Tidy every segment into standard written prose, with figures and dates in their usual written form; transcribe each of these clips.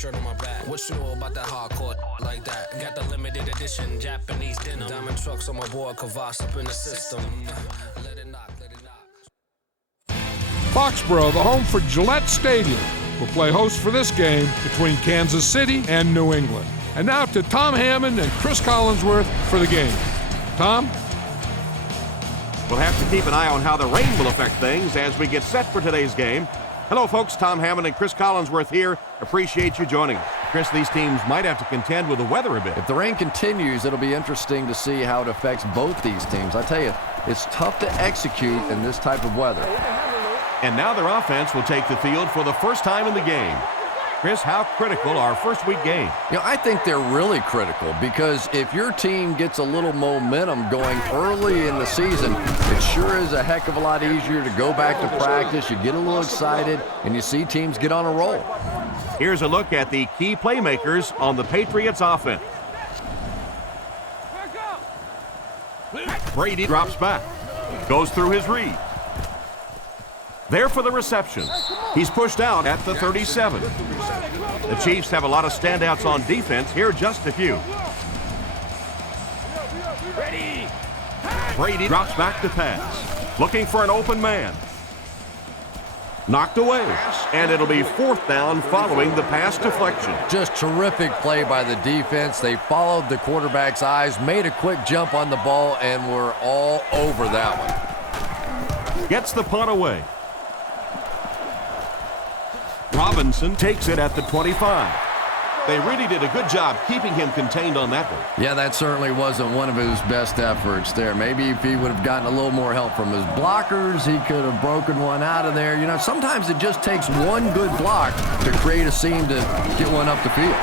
shirt on my back. What you know about that hardcore like that? Got the limited edition Japanese denim. Diamond trucks on my board, Kavas up in the system. Let it knock, let it knock. Foxborough, the home for Gillette Stadium, will play host for this game between Kansas City and New England. And now to Tom Hammond and Chris Collinsworth for the game. Tom? We'll have to keep an eye on how the rain will affect things as we get set for today's game. Hello, folks. Tom Hammond and Chris Collinsworth here. Appreciate you joining us. Chris, these teams might have to contend with the weather a bit. If the rain continues, it'll be interesting to see how it affects both these teams. I tell you, it's tough to execute in this type of weather. And now their offense will take the field for the first time in the game. Chris, how critical our first week game? You know, I think they're really critical because if your team gets a little momentum going early in the season, it sure is a heck of a lot easier to go back to practice. You get a little excited, and you see teams get on a roll. Here's a look at the key playmakers on the Patriots offense. Brady drops back, goes through his read. There for the reception. He's pushed out at the 37. The Chiefs have a lot of standouts on defense. Here are just a few. Brady drops back to pass. Looking for an open man. Knocked away. And it'll be fourth down following the pass deflection. Just terrific play by the defense. They followed the quarterback's eyes, made a quick jump on the ball, and were all over that one. Gets the punt away. Robinson takes it at the 25. They really did a good job keeping him contained on that one. Yeah, that certainly wasn't one of his best efforts there. Maybe if he would have gotten a little more help from his blockers, he could have broken one out of there. You know, sometimes it just takes one good block to create a seam to get one up the field.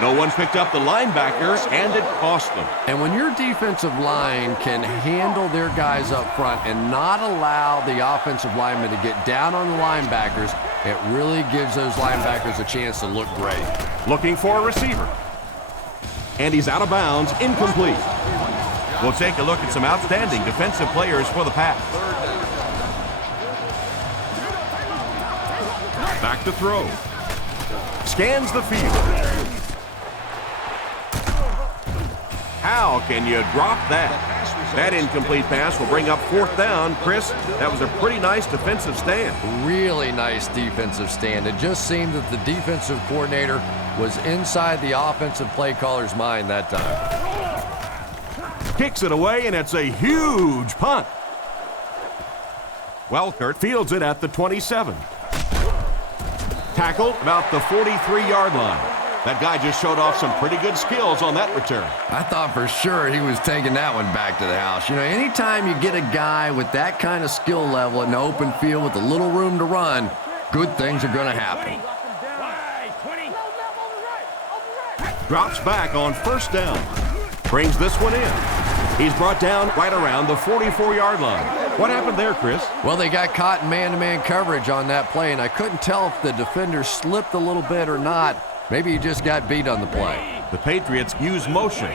No one picked up the linebacker, and it cost them. And when your defensive line can handle their guys up front and not allow the offensive linemen to get down on the linebackers, it really gives those linebackers a chance to look great. Looking for a receiver. And he's out of bounds, incomplete. We'll take a look at some outstanding defensive players for the pass. Back to throw. Scans the field. How can you drop that? That incomplete pass will bring up fourth down. Chris, that was a pretty nice defensive stand. Really nice defensive stand. It just seemed that the defensive coordinator was inside the offensive play caller's mind that time. Kicks it away, and it's a huge punt. Welkert fields it at the 27. Tackled about the 43-yard line. That guy just showed off some pretty good skills on that return. I thought for sure he was taking that one back to the house. You know, anytime you get a guy with that kind of skill level in the open field with a little room to run, good things are going to happen. Drops back on first down. Brings this one in. He's brought down right around the 44-yard line. What happened there, Chris? Well, they got caught in man-to-man coverage on that play, and I couldn't tell if the defender slipped a little bit or not. Maybe he just got beat on the play. The Patriots use motion.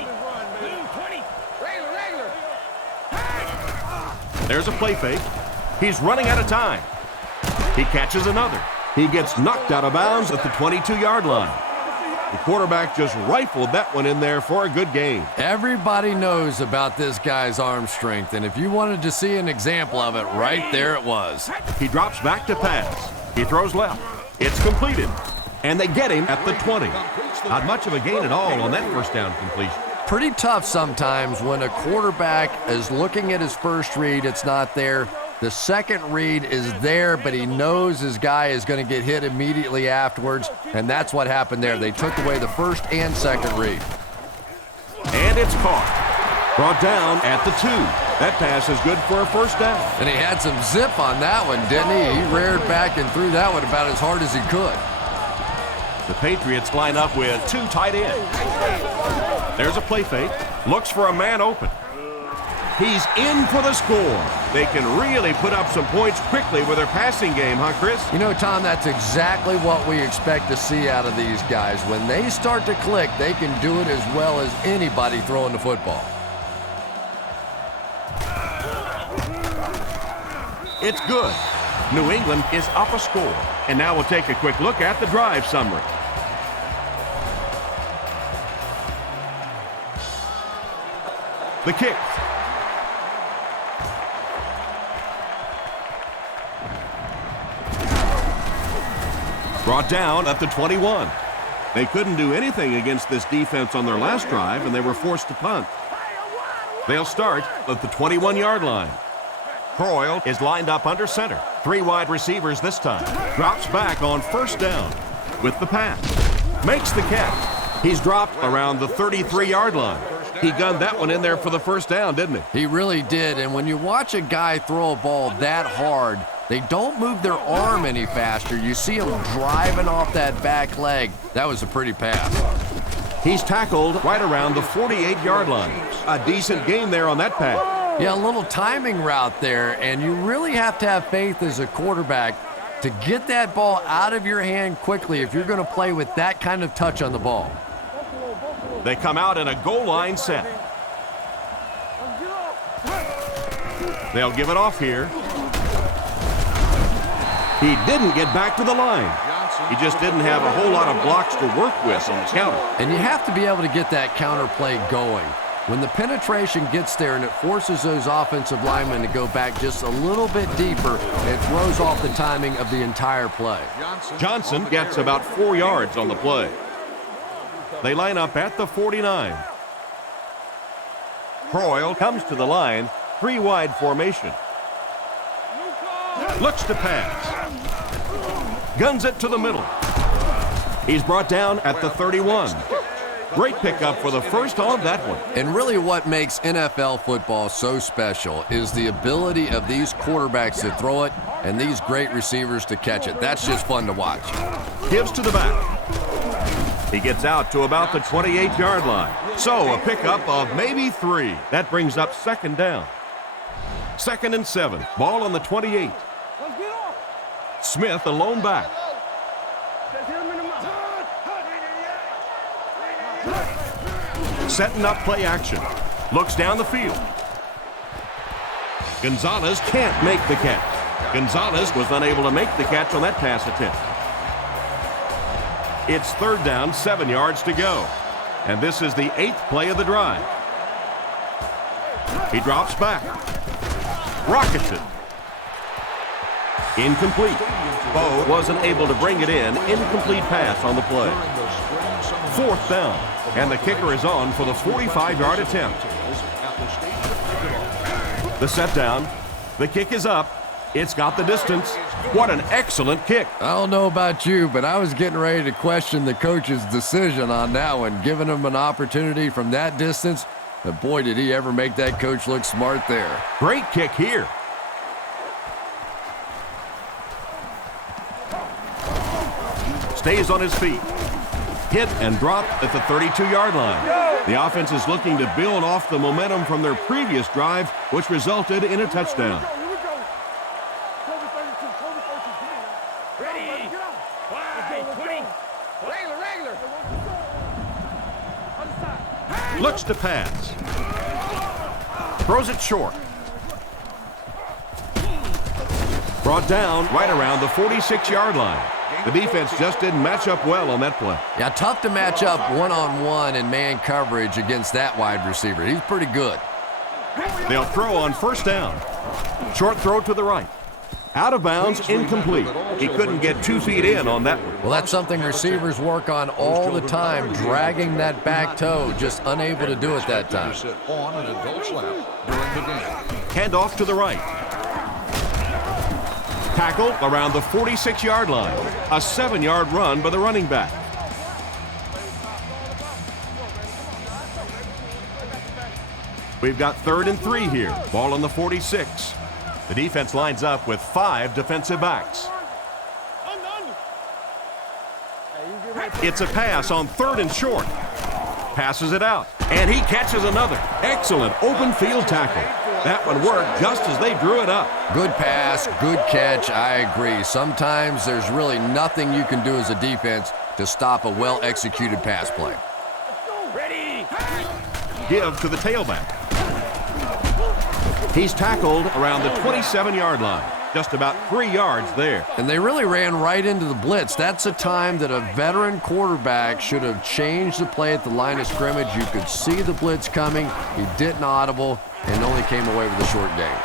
There's a play fake. He's running out of time. He catches another. He gets knocked out of bounds at the 22-yard line. The quarterback just rifled that one in there for a good gain. Everybody knows about this guy's arm strength, and if you wanted to see an example of it, right there it was. He drops back to pass. He throws left. It's completed. And they get him at the 20. Not much of a gain at all on that first down completion. Pretty tough sometimes when a quarterback is looking at his first read, it's not there. The second read is there, but he knows his guy is going to get hit immediately afterwards, and that's what happened there. They took away the first and second read. And it's caught. Brought down at the 2. That pass is good for a first down. And he had some zip on that one, didn't he? He reared back and threw that one about as hard as he could. The Patriots line up with 2 tight ends. There's a play fake. Looks for a man open. He's in for the score. They can really put up some points quickly with their passing game, huh, Chris? You know, Tom, that's exactly what we expect to see out of these guys. When they start to click, they can do it as well as anybody throwing the football. It's good. New England is up a score. And now we'll take a quick look at the drive summary. The kick. Brought down at the 21. They couldn't do anything against this defense on their last drive, and they were forced to punt. They'll start at the 21-yard line. Croyle is lined up under center. 3 wide receivers this time. Drops back on first down with the pass. Makes the catch. He's dropped around the 33-yard line. He gunned that one in there for the first down, didn't he? He really did, and when you watch a guy throw a ball that hard, they don't move their arm any faster. You see him driving off that back leg. That was a pretty pass. He's tackled right around the 48-yard line. A decent gain there on that pass. Yeah, a little timing route there, and you really have to have faith as a quarterback to get that ball out of your hand quickly if you're going to play with that kind of touch on the ball. They come out in a goal line set. They'll give it off here. He didn't get back to the line. He just didn't have a whole lot of blocks to work with on the counter. And you have to be able to get that counter play going. When the penetration gets there and it forces those offensive linemen to go back just a little bit deeper, it throws off the timing of the entire play. Johnson gets about 4 yards on the play. They line up at the 49. Croyle comes to the line, 3-wide formation. Looks to pass. Guns it to the middle. He's brought down at the 31. Great pickup for the first on that one. And really what makes NFL football so special is the ability of these quarterbacks to throw it and these great receivers to catch it. That's just fun to watch. Gives to the back. He gets out to about the 28-yard line. So a pickup of maybe 3. That brings up second down. 2nd and 7. Ball on the 28. Smith alone back. Setting up play action. Looks down the field. Gonzalez can't make the catch. Gonzalez was unable to make the catch on that pass attempt. It's 3rd down, 7 yards to go. And this is the 8th play of the drive. He drops back. Rockets it. Incomplete. Bo wasn't able to bring it in. Incomplete pass on the play. 4th down. And the kicker is on for the 45-yard attempt. The set down. The kick is up. It's got the distance. What an excellent kick. I don't know about you, but I was getting ready to question the coach's decision on that one, giving him an opportunity from that distance. But boy, did he ever make that coach look smart there. Great kick here. Stays on his feet. Hit and dropped at the 32-yard line. The offense is looking to build off the momentum from their previous drive, which resulted in a touchdown. Looks to pass. Throws it short. Brought down right around the 46-yard line. The defense just didn't match up well on that play. Yeah, tough to match up one-on-one in man coverage against that wide receiver. He's pretty good. They'll throw on first down. Short throw to the right. Out of bounds, incomplete. He couldn't get 2 feet in on that one. Well, that's something receivers work on all the time, dragging that back toe, just unable to do it that time. Hand off to the right. Tackle around the 46-yard line. A 7-yard run by the running back. We've got 3rd and 3 here. Ball on the 46. The defense lines up with 5 defensive backs. It's a pass on 3rd and short. Passes it out. And he catches another. Excellent open field tackle. That one worked just as they drew it up. Good pass, good catch, I agree. Sometimes there's really nothing you can do as a defense to stop a well-executed pass play. Give to the tailback. He's tackled around the 27-yard line. just about 3 yards there. And they really ran right into the blitz. That's a time that a veteran quarterback should have changed the play at the line of scrimmage. You could see the blitz coming. He didn't audible and only came away with a short gain.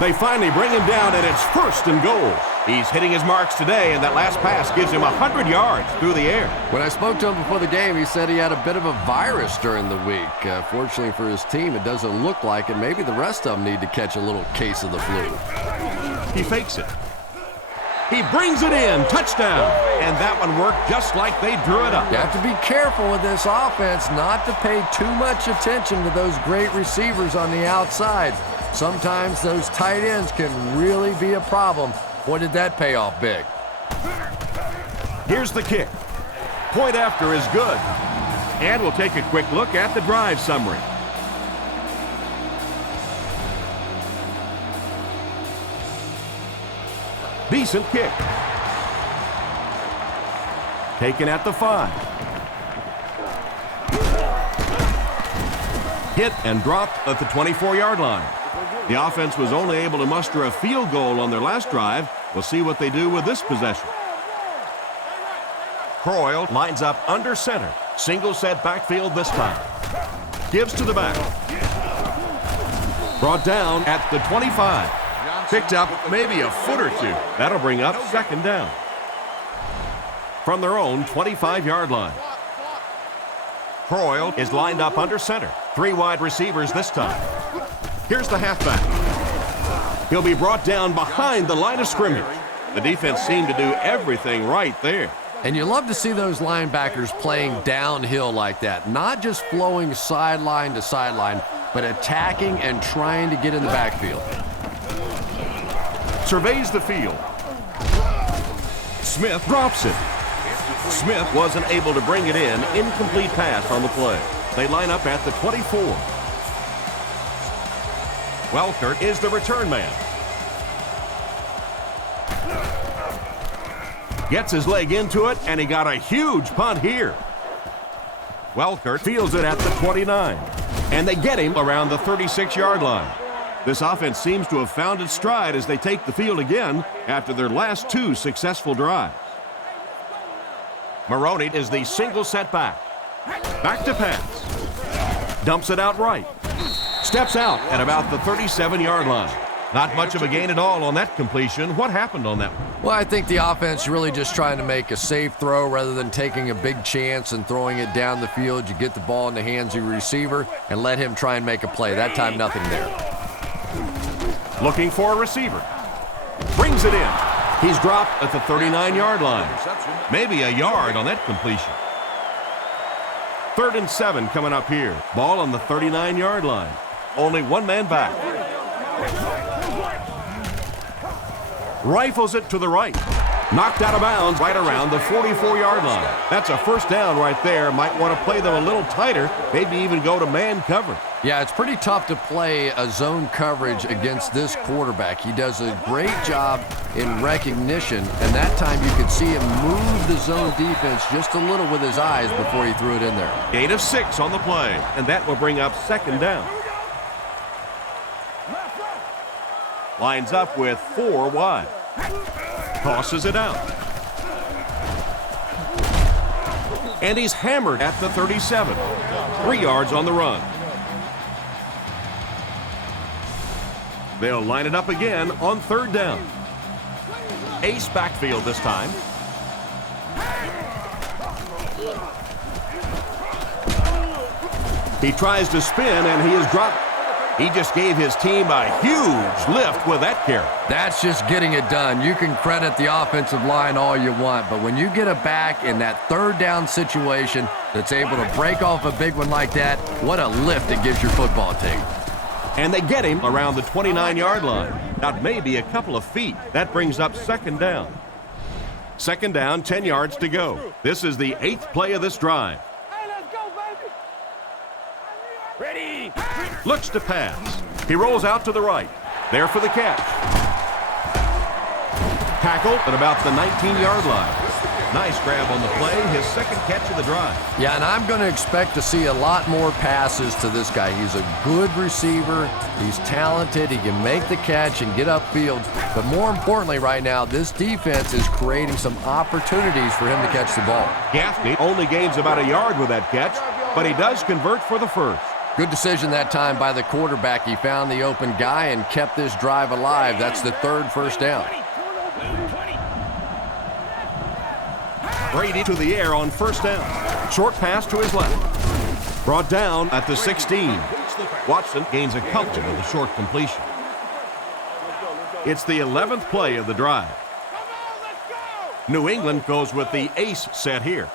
They finally bring him down, and it's 1st and goal. He's hitting his marks today, and that last pass gives him 100 yards through the air. When I spoke to him before the game, he said he had a bit of a virus during the week. Fortunately for his team, it doesn't look like it. Maybe the rest of them need to catch a little case of the flu. He fakes it. He brings it in. Touchdown. And that one worked just like they drew it up. You have to be careful with this offense not to pay too much attention to those great receivers on the outside. Sometimes those tight ends can really be a problem. Boy, did that pay off big. Here's the kick. Point after is good. And we'll take a quick look at the drive summary. Decent kick. Taken at the 5. Hit and dropped at the 24-yard line. The offense was only able to muster a field goal on their last drive. We'll see what they do with this possession. Croyle lines up under center. Single set backfield this time. Gives to the back. Brought down at the 25. Picked up maybe a foot or two. That'll bring up 2nd down. From their own 25-yard line. Croyle is lined up under center. 3 wide receivers this time. Here's the halfback. He'll be brought down behind the line of scrimmage. The defense seemed to do everything right there. And you love to see those linebackers playing downhill like that. Not just flowing sideline to sideline, but attacking and trying to get in the backfield. Surveys the field. Smith drops it. Smith wasn't able to bring it in. Incomplete pass on the play. They line up at the 24. Welkert is the return man. Gets his leg into it, and he got a huge punt here. Welkert fields it at the 29, and they get him around the 36-yard line. This offense seems to have found its stride as they take the field again after their last 2 successful drives. Maroney is the single set back. Back to pass. Dumps it out right. Steps out at about the 37-yard line. Not much of a gain at all on that completion. What happened on that one? Well, I think the offense really just trying to make a safe throw rather than taking a big chance and throwing it down the field. You get the ball in the hands of your receiver and let him try and make a play. That time, nothing there. Looking for a receiver. Brings it in. He's dropped at the 39-yard line. Maybe a yard on that completion. 3rd and 7 coming up here. Ball on the 39-yard line. Only 1 man back. Rifles it to the right. Knocked out of bounds right around the 44-yard line. That's a 1st down right there. Might want to play them a little tighter, maybe even go to man coverage. Yeah, it's pretty tough to play a zone coverage against this quarterback. He does a great job in recognition, and that time you could see him move the zone defense just a little with his eyes before he threw it in there. Gain of 6 on the play, and that will bring up 2nd down. Lines up with 4 wide. Tosses it out. And he's hammered at the 37. 3 yards on the run. They'll line it up again on 3rd down. Ace backfield this time. He tries to spin, and he is dropped. He just gave his team a huge lift with that carry. That's just getting it done. You can credit the offensive line all you want, but when you get a back in that 3rd down situation that's able to break off a big one like that, what a lift it gives your football team. And they get him around the 29-yard line. That may be a couple of feet. That brings up 2nd down. 2nd down, 10 yards to go. This is the 8th play of this drive. Ready. Looks to pass. He rolls out to the right. There for the catch. Tackled at about the 19-yard line. Nice grab on the play, his second catch of the drive. Yeah, and I'm going to expect to see a lot more passes to this guy. He's a good receiver. He's talented. He can make the catch and get upfield. But more importantly right now, this defense is creating some opportunities for him to catch the ball. Gaffney only gains about a yard with that catch, but he does convert for the first. Good decision that time by the quarterback. He found the open guy and kept this drive alive. That's the third first down. Brady to the air on first down. Short pass to his left. Brought down at the 16. Watson gains a couple with a short completion. It's the 11th play of the drive. New England goes with the ace set here.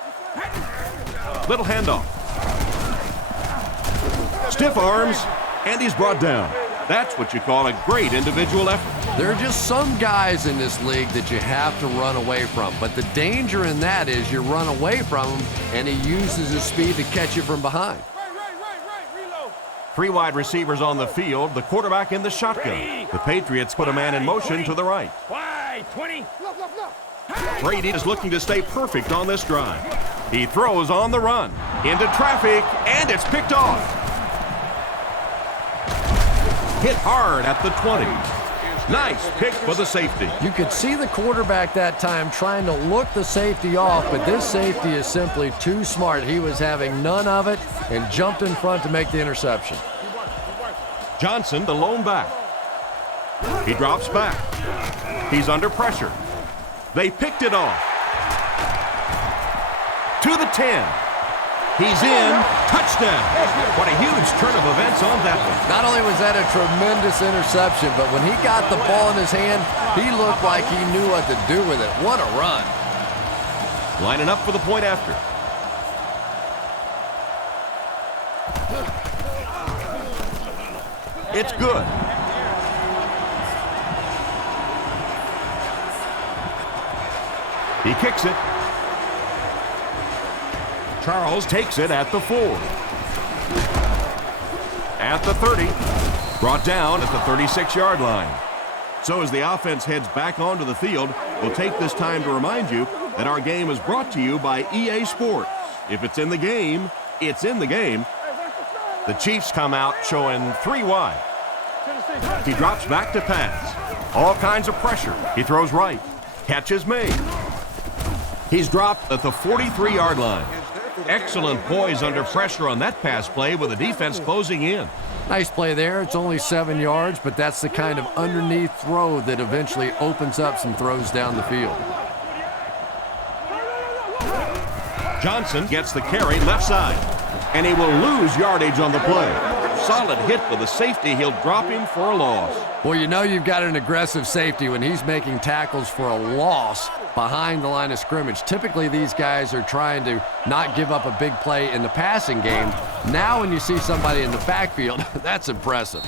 Little handoff. Stiff arms, and he's brought down. That's what you call a great individual effort. There are just some guys in this league that you have to run away from. But the danger in that is you run away from him, and he uses his speed to catch you from behind. Reload. 3 wide receivers on the field, the quarterback in the shotgun. The Patriots put a man in motion to the right. Wide, 20. Brady is looking to stay perfect on this drive. He throws on the run. Into traffic, and it's picked off. Hit hard at the 20. Nice pick for the safety. You could see the quarterback that time trying to look the safety off, but this safety is simply too smart. He was having none of it and jumped in front to make the interception. Johnson, the lone back. He drops back. He's under pressure. They picked it off. To the 10. He's in. Touchdown. What a huge turn of events on that one. Not only was that a tremendous interception, but when he got the ball in his hand, he looked like he knew what to do with it. What a run. Lining up for the point after. It's good. He kicks it. Charles takes it at the 4. At the 30. Brought down at the 36-yard line. So as the offense heads back onto the field, we'll take this time to remind you that our game is brought to you by EA Sports. If it's in the game, it's in the game. The Chiefs come out showing 3 wide. He drops back to pass. All kinds of pressure. He throws right. Catch is made. He's dropped at the 43-yard line. Excellent poise under pressure on that pass play with the defense closing in. Nice play there. It's only 7 yards, but that's the kind of underneath throw that eventually opens up some throws down the field. Johnson gets the carry left side, and he will lose yardage on the play. Solid hit with the safety. He'll drop him for a loss. Well, you know you've got an aggressive safety when he's making tackles for a loss behind the line of scrimmage. Typically, these guys are trying to not give up a big play in the passing game. Now when you see somebody in the backfield, that's impressive.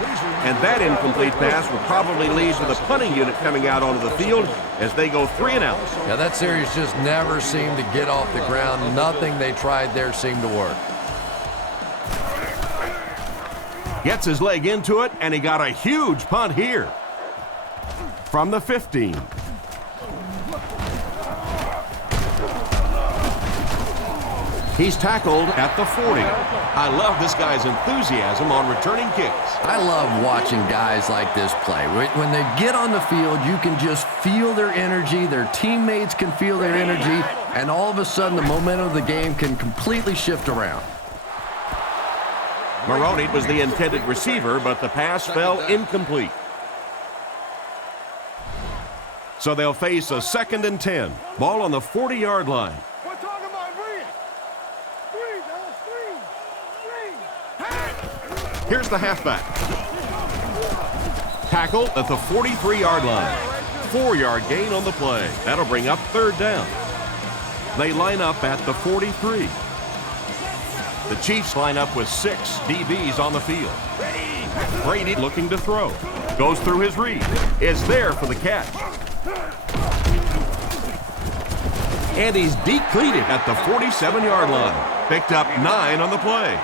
And that incomplete pass will probably lead to the punting unit coming out onto the field as they go 3 and out. Yeah, that series just never seemed to get off the ground. Nothing they tried there seemed to work. Gets his leg into it, and he got a huge punt here. From the 15. He's tackled at the 40. I love this guy's enthusiasm on returning kicks. I love watching guys like this play. When they get on the field, you can just feel their energy. Their teammates can feel their energy, and all of a sudden the momentum of the game can completely shift around. Maroney was the intended receiver, but the pass fell incomplete. So they'll face a 2nd and 10. Ball on the 40-yard line. Here's the halfback. Tackle at the 43-yard line. 4-yard gain on the play. That'll bring up 3rd down. They line up at the 43. The Chiefs line up with 6 DBs on the field. Brady looking to throw. Goes through his read. Is there for the catch. And he's depleted at the 47-yard line. Picked up 9 on the play.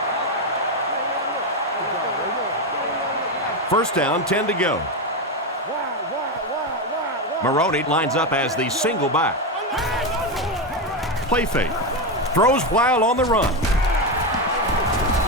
First down, 10 to go. Maroney lines up as the single back. play fake. Throws while on the run.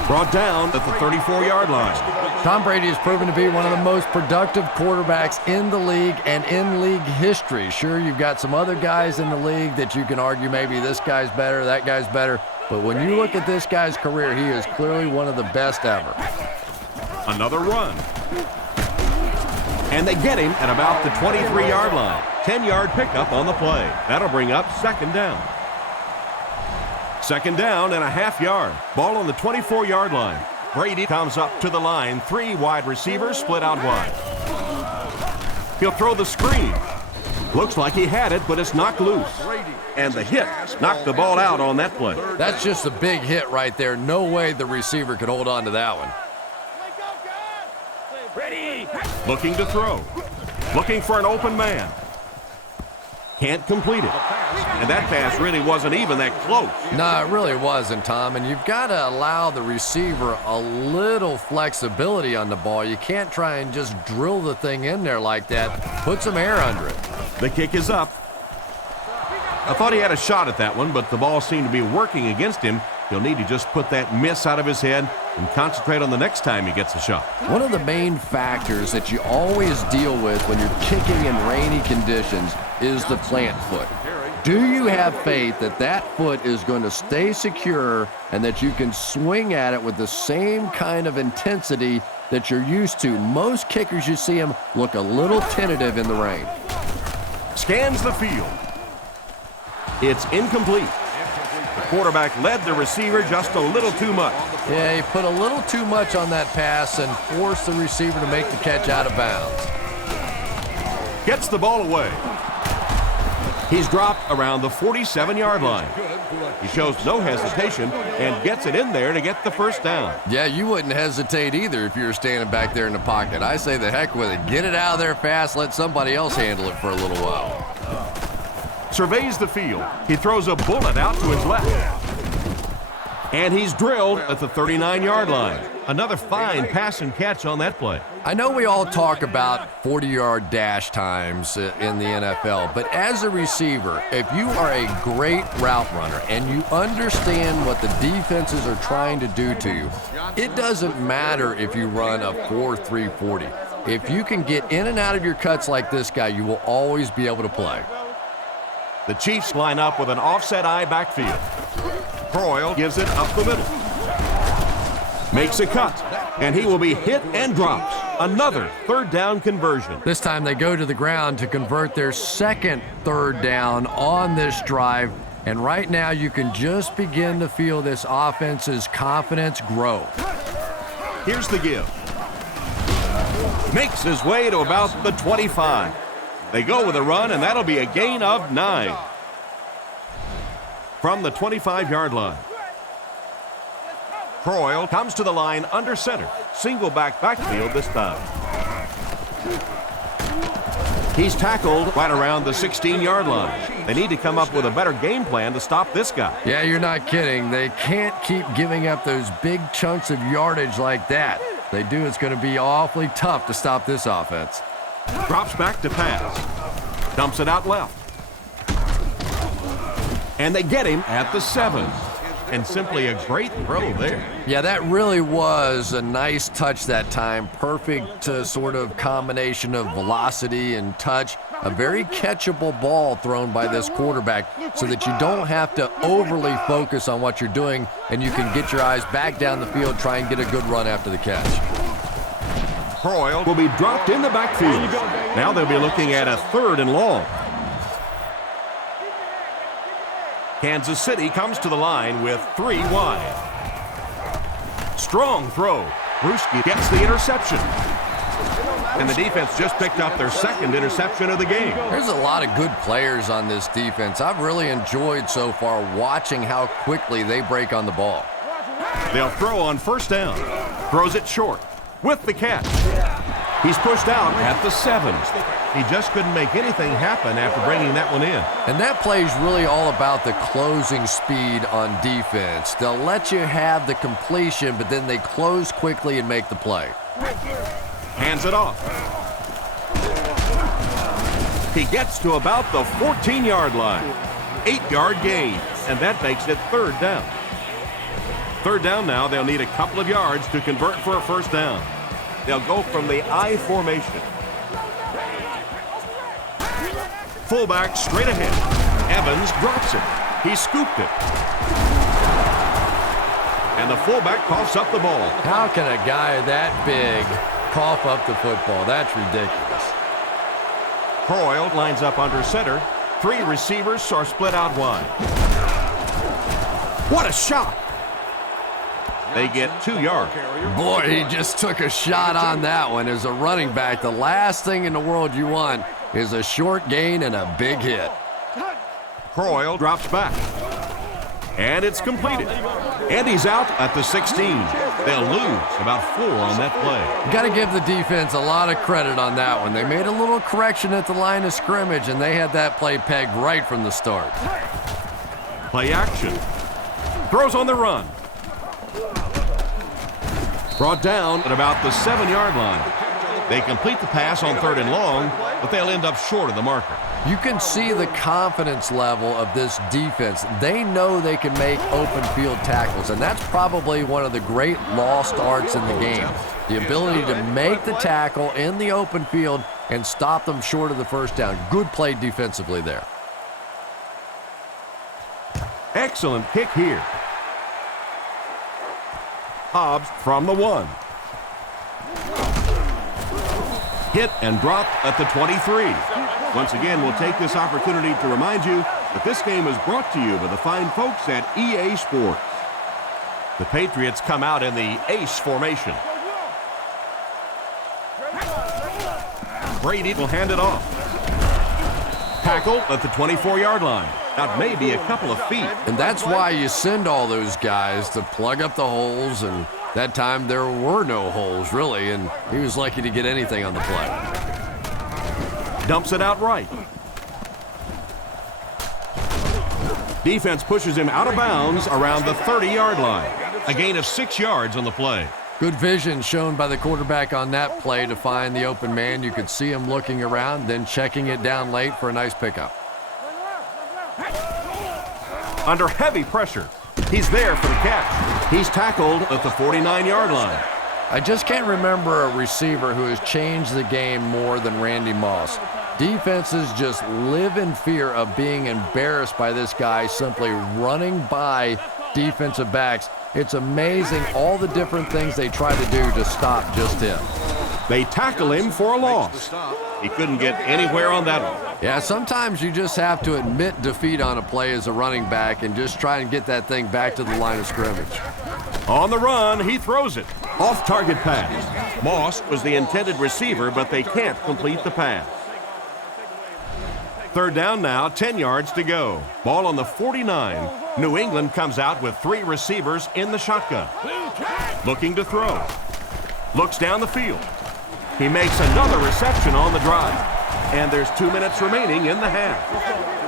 Brought down at the 34-yard line. Tom Brady has proven to be one of the most productive quarterbacks in the league and in league history. Sure, you've got some other guys in the league that you can argue maybe this guy's better, that guy's better. But when you look at this guy's career, he is clearly one of the best ever. Another run. And they get him at about the 23-yard line. 10-yard pickup on the play. That'll bring up second down. Second down and a half-yard. Ball on the 24-yard line. Brady comes up to the line. 3 wide receivers split out wide. He'll throw the screen. Looks like he had it, but it's knocked loose. And the hit knocked the ball out on that play. That's just a big hit right there. No way the receiver could hold on to that one. Looking to throw. Looking for an open man. Can't complete it. And that pass really wasn't even that close. No, it really wasn't, Tom. And you've got to allow the receiver a little flexibility on the ball. You can't try and just drill the thing in there like that. Put some air under it. The kick is up. I thought he had a shot at that one, but the ball seemed to be working against him. He'll need to just put that miss out of his head and concentrate on the next time he gets a shot. One of the main factors that you always deal with when you're kicking in rainy conditions is the plant foot. Do you have faith that that foot is going to stay secure and that you can swing at it with the same kind of intensity that you're used to? Most kickers, you see them look a little tentative in the rain. Scans the field. It's incomplete. The quarterback led the receiver just a little too much. Yeah, he put a little too much on that pass and forced the receiver to make the catch out of bounds. Gets the ball away. He's dropped around the 47-yard line. He shows no hesitation and gets it in there to get the first down. Yeah, you wouldn't hesitate either if you were standing back there in the pocket. I say the heck with it. Get it out of there fast. Let somebody else handle it for a little while. Surveys the field. He throws a bullet out to his left. And he's drilled at the 39-yard line. Another fine pass and catch on that play. I know we all talk about 40-yard dash times in the NFL, but as a receiver, if you are a great route runner and you understand what the defenses are trying to do to you, it doesn't matter if you run a 4.3 40. If you can get in and out of your cuts like this guy, you will always be able to play. The Chiefs line up with an offset eye backfield. Croyle gives it up the middle. Makes a cut, and he will be hit and drops. Another third down conversion. This time they go to the ground to convert their second third down on this drive. And right now you can just begin to feel this offense's confidence grow. Here's the give. Makes his way to about the 25. They go with a run, and that'll be a gain of 9. From the 25-yard line. Croyle comes to the line under center. Single backfield this time. He's tackled right around the 16-yard line. They need to come up with a better game plan to stop this guy. Yeah, you're not kidding. They can't keep giving up those big chunks of yardage like that. If they do, it's going to be awfully tough to stop this offense. Drops back to pass. Dumps it out left. And they get him at the 7. And simply a great throw there. Yeah, that really was a nice touch that time. Perfect sort of combination of velocity and touch. A very catchable ball thrown by this quarterback so that you don't have to overly focus on what you're doing and you can get your eyes back down the field, try and get a good run after the catch. Croyle will be dropped in the backfield. Now they'll be looking at a 3rd and long. Kansas City comes to the line with 3 wide. Strong throw. Bruschi gets the interception. And the defense just picked up their 2nd interception of the game. There's a lot of good players on this defense. I've really enjoyed so far watching how quickly they break on the ball. They'll throw on 1st down. Throws it short with the catch. He's pushed out at the 7. He just couldn't make anything happen after bringing that one in. And that play is really all about the closing speed on defense. They'll let you have the completion, but then they close quickly and make the play. Hands it off. He gets to about the 14-yard line. 8-yard gain, and that makes it 3rd down. 3rd down now, they'll need a couple of yards to convert for a 1st down. They'll go from the I formation. Fullback straight ahead. Evans drops it. He scooped it. And the fullback coughs up the ball. How can a guy that big cough up the football? That's ridiculous. Croyle lines up under center. 3 receivers are split out wide. What a shot! They get 2 yards. Boy, he just took a shot on that one. As a running back, the last thing in the world you want is a short gain and a big hit. Croyle drops back. And it's completed. And he's out at the 16. They'll lose about 4 on that play. You got to give the defense a lot of credit on that one. They made a little correction at the line of scrimmage, and they had that play pegged right from the start. Play action. Throws on the run. Brought down at about the 7-yard line. They complete the pass on 3rd and long, but they'll end up short of the marker. You can see the confidence level of this defense. They know they can make open field tackles, and that's probably one of the great lost arts in the game. The ability to make the tackle in the open field and stop them short of the 1st down. Good play defensively there. Excellent kick here. Hobbs from the 1. Hit and dropped at the 23. Once again, we'll take this opportunity to remind you that this game is brought to you by the fine folks at EA Sports. The Patriots come out in the ace formation. Brady will hand it off. Tackle at the 24-yard line. That may be a couple of feet. And that's why you send all those guys to plug up the holes, and that time there were no holes, really, and he was lucky to get anything on the play. Dumps it out right. Defense pushes him out of bounds around the 30-yard line. A gain of 6 yards on the play. Good vision shown by the quarterback on that play to find the open man. You could see him looking around, then checking it down late for a nice pickup. Under heavy pressure. He's there for the catch. He's tackled at the 49-yard line. I just can't remember a receiver who has changed the game more than Randy Moss. Defenses just live in fear of being embarrassed by this guy simply running by defensive backs. It's amazing all the different things they try to do to stop just him. They tackle him for a loss. He couldn't get anywhere on that one. Yeah, sometimes you just have to admit defeat on a play as a running back and just try and get that thing back to the line of scrimmage. On the run, he throws it. Off-target pass. Moss was the intended receiver, but they can't complete the pass. 3rd down now, 10 yards to go. Ball on the 49. New England comes out with 3 receivers in the shotgun. Looking to throw. Looks down the field. He makes another reception on the drive. And there's 2 minutes remaining in the half.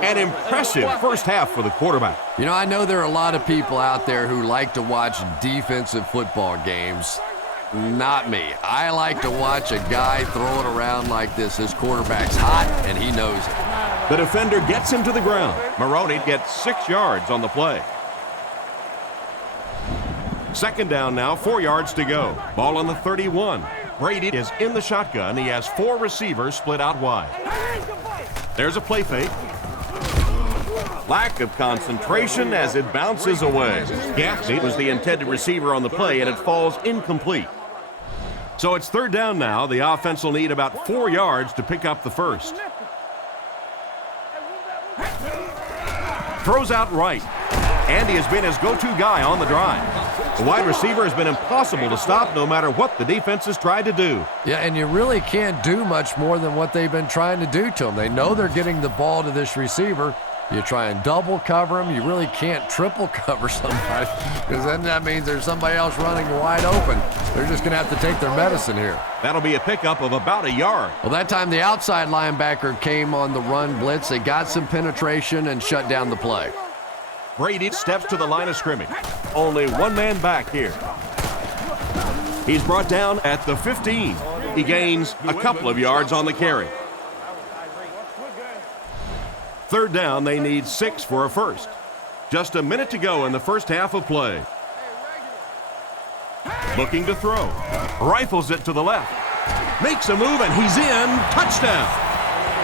An impressive first half for the quarterback. You know, I know there are a lot of people out there who like to watch defensive football games. Not me. I like to watch a guy throw it around like this. His quarterback's hot, and he knows it. The defender gets him to the ground. Maroney gets 6 yards on the play. 2nd down now, 4 yards to go. Ball on the 31. Brady is in the shotgun. He has 4 receivers split out wide. There's a play fake. Lack of concentration as it bounces away. Gaffney was the intended receiver on the play, and it falls incomplete. So it's 3rd down now. The offense will need about 4 yards to pick up the first. Throws out right. Andy has been his go-to guy on the drive. The wide receiver has been impossible to stop no matter what the defense has tried to do. Yeah, and you really can't do much more than what they've been trying to do to him. They know they're getting the ball to this receiver. You try and double cover him. You really can't triple cover somebody because then that means there's somebody else running wide open. They're just going to have to take their medicine here. That'll be a pickup of about a yard. Well, that time the outside linebacker came on the run blitz. They got some penetration and shut down the play. Brady steps to the line of scrimmage. Only one man back here. He's brought down at the 15. He gains a couple of yards on the carry. third down, they need 6 for a first. Just a minute to go in the first half of play. Looking to throw. Rifles it to the left. Makes a move, and he's in. Touchdown.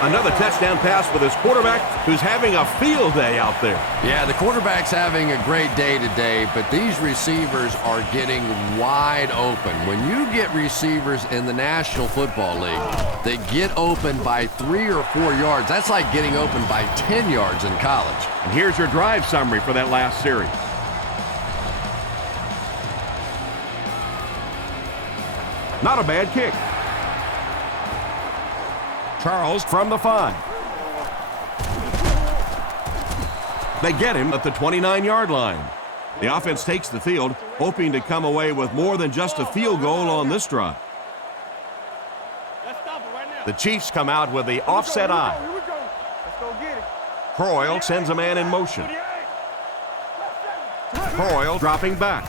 Another touchdown pass for this quarterback who's having a field day out there. Yeah, the quarterback's having a great day today, but these receivers are getting wide open. When you get receivers in the National Football League, they get open by 3 or 4 yards. That's like getting open by 10 yards in college. And here's your drive summary for that last series. Not a bad kick. Charles from the 5. They get him at the 29-yard line. The offense takes the field, hoping to come away with more than just a field goal on this drive. The Chiefs come out with the offset eye. Croyle sends a man in motion. Croyle dropping back.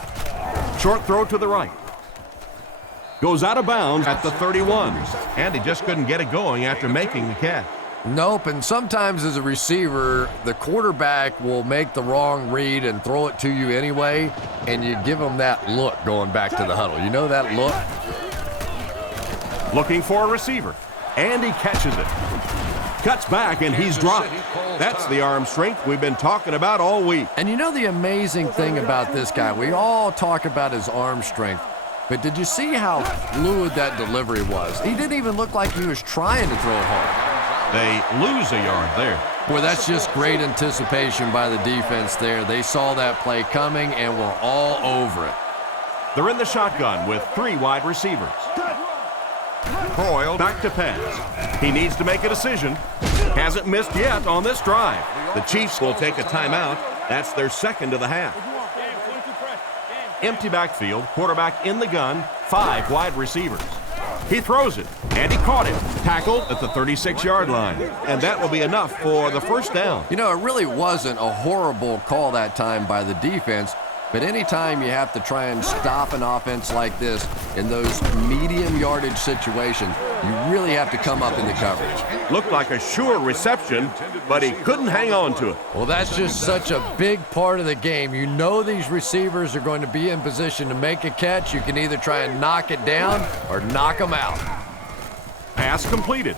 Short throw to the right. Goes out of bounds at the 31, and he just couldn't get it going after making the catch. Nope, and sometimes as a receiver, the quarterback will make the wrong read and throw it to you anyway, and you give him that look going back to the huddle. You know that look? Looking for a receiver, and he catches it. Cuts back, and he's dropped. That's the arm strength we've been talking about all week. And you know the amazing thing about this guy, we all talk about his arm strength, but did you see how fluid that delivery was? He didn't even look like he was trying to throw it hard. They lose a yard there. Boy, that's just great anticipation by the defense there. They saw that play coming and were all over it. They're in the shotgun with 3 wide receivers. Croyle back to pass. He needs to make a decision. Hasn't missed yet on this drive. The Chiefs will take a timeout. That's their second of the half. Empty backfield, quarterback in the gun, 5 wide receivers. He throws it, and he caught it. Tackled at the 36-yard line. And that will be enough for the first down. You know, it really wasn't a horrible call that time by the defense, but anytime you have to try and stop an offense like this in those medium yardage situations, you really have to come up in the coverage. Looked like a sure reception, but he couldn't hang on to it. Well, that's just such a big part of the game. You know these receivers are going to be in position to make a catch. You can either try and knock it down or knock them out. Pass completed.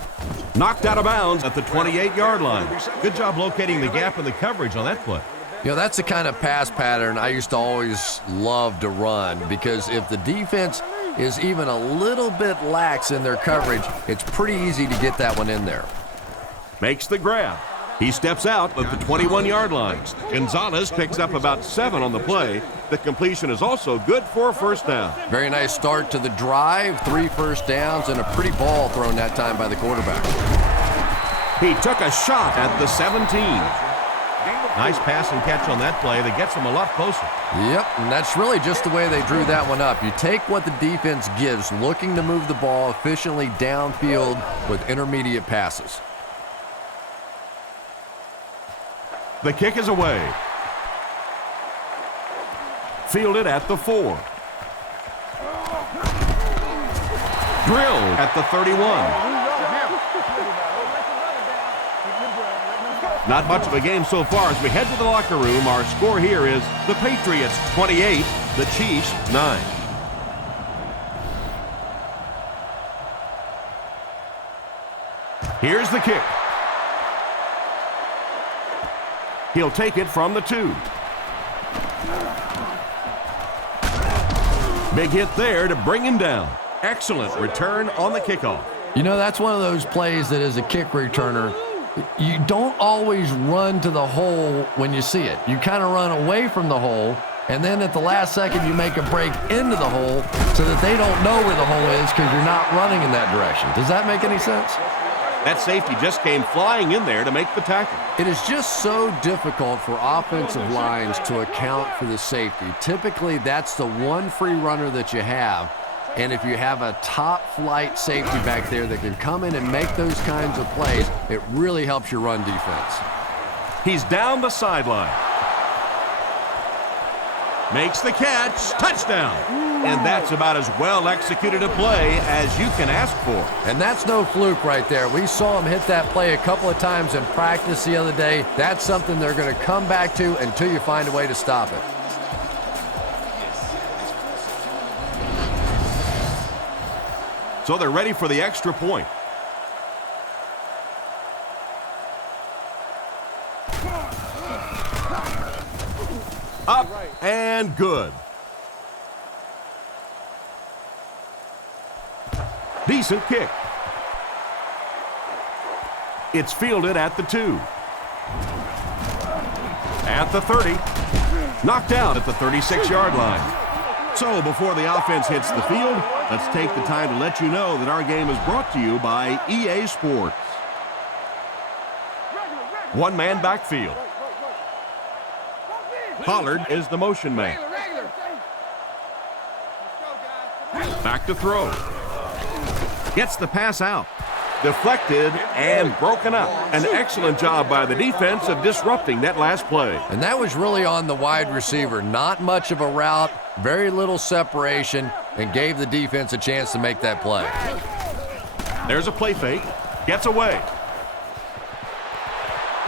Knocked out of bounds at the 28-yard line. Good job locating the gap in the coverage on that play. You know, that's the kind of pass pattern I used to always love to run, because if the defense is even a little bit lax in their coverage, it's pretty easy to get that one in there. Makes the grab. He steps out at the 21-yard line. Gonzalez picks up about 7 on the play. The completion is also good for a first down. Very nice start to the drive. 3 first downs and a pretty ball thrown that time by the quarterback. He took a shot at the 17. Nice pass and catch on that play that gets them a lot closer. Yep, and that's really just the way they drew that one up. You take what the defense gives, looking to move the ball efficiently downfield with intermediate passes. The kick is away. Fielded at the 4. Drilled at the 31. Not much of a game so far. As we head to the locker room, our score here is the Patriots 28, the Chiefs 9. Here's the kick. He'll take it from the 2. Big hit there to bring him down. Excellent return on the kickoff. You know, that's one of those plays that as a kick returner, you don't always run to the hole when you see it. You kind of run away from the hole, and then at the last second you make a break into the hole so that they don't know where the hole is because you're not running in that direction. Does that make any sense? That safety just came flying in there to make the tackle. It is just so difficult for offensive lines to account for the safety. Typically, that's the one free runner that you have. And if you have a top-flight safety back there that can come in and make those kinds of plays, it really helps your run defense. He's down the sideline. Makes the catch. Touchdown. And that's about as well executed a play as you can ask for. And that's no fluke right there. We saw him hit that play a couple of times in practice the other day. That's something they're going to come back to until you find a way to stop it. So they're ready for the extra point. Up and good. Decent kick. It's fielded at the 2. At the 30. Knocked out at the 36-yard line. So before the offense hits the field, let's take the time to let you know that our game is brought to you by EA Sports. One-man backfield. Pollard is the motion man. Back to throw. Gets the pass out. Deflected and broken up. An excellent job by the defense of disrupting that last play. And that was really on the wide receiver. Not much of a route, very little separation, and gave the defense a chance to make that play. There's a play fake. Gets away.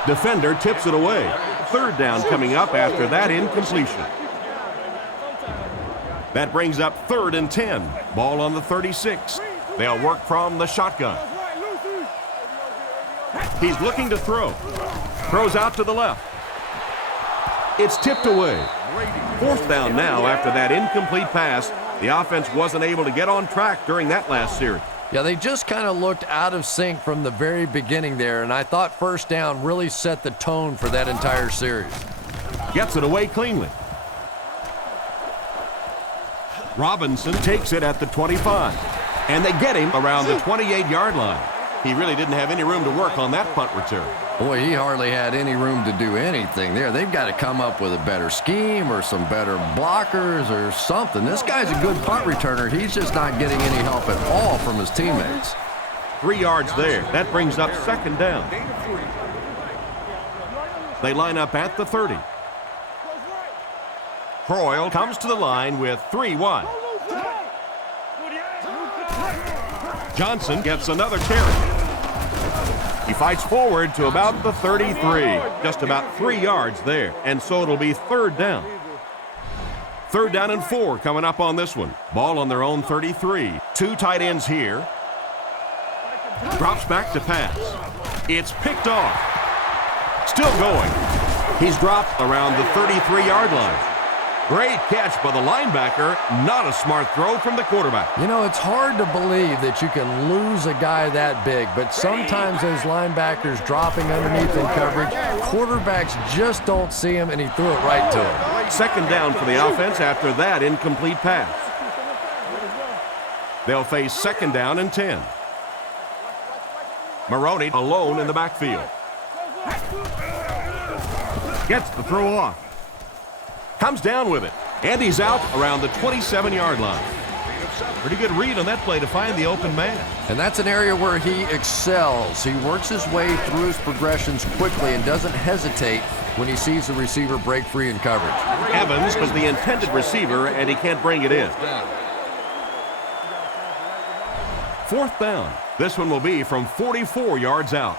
Defender tips it away. Third down coming up after that incompletion. That brings up 3rd and 10. Ball on the 36. They'll work from the shotgun. He's looking to throw. Throws out to the left. It's tipped away. 4th down now after that incomplete pass. The offense wasn't able to get on track during that last series. Yeah, they just kind of looked out of sync from the very beginning there, and I thought 1st down really set the tone for that entire series. Gets it away cleanly. Robinson takes it at the 25, and they get him around the 28-yard line. He really didn't have any room to work on that punt return. Boy, he hardly had any room to do anything there. They've got to come up with a better scheme or some better blockers or something. This guy's a good punt returner. He's just not getting any help at all from his teammates. 3 yards there. That brings up 2nd down. They line up at the 30. Croyle comes to the line with 3 wide. Johnson gets another carry. He fights forward to about the 33. Just about 3 yards there. And so it'll be 3rd down. 3rd down and 4 coming up on this one. Ball on their own 33. 2 tight ends here. Drops back to pass. It's picked off. Still going. He's dropped around the 33-yard line. Great catch by the linebacker. Not a smart throw from the quarterback. You know, it's hard to believe that you can lose a guy that big, but sometimes those linebackers dropping underneath in coverage, quarterbacks just don't see him, and he threw it right to him. 2nd down for the offense after that incomplete pass. They'll face 2nd down and 10. Maroney alone in the backfield. Gets the throw off. Comes down with it, and he's out around the 27-yard line. Pretty good read on that play to find the open man. And that's an area where he excels. He works his way through his progressions quickly and doesn't hesitate when he sees the receiver break free in coverage. Evans was the intended receiver, and he can't bring it in. 4th down. This one will be from 44 yards out.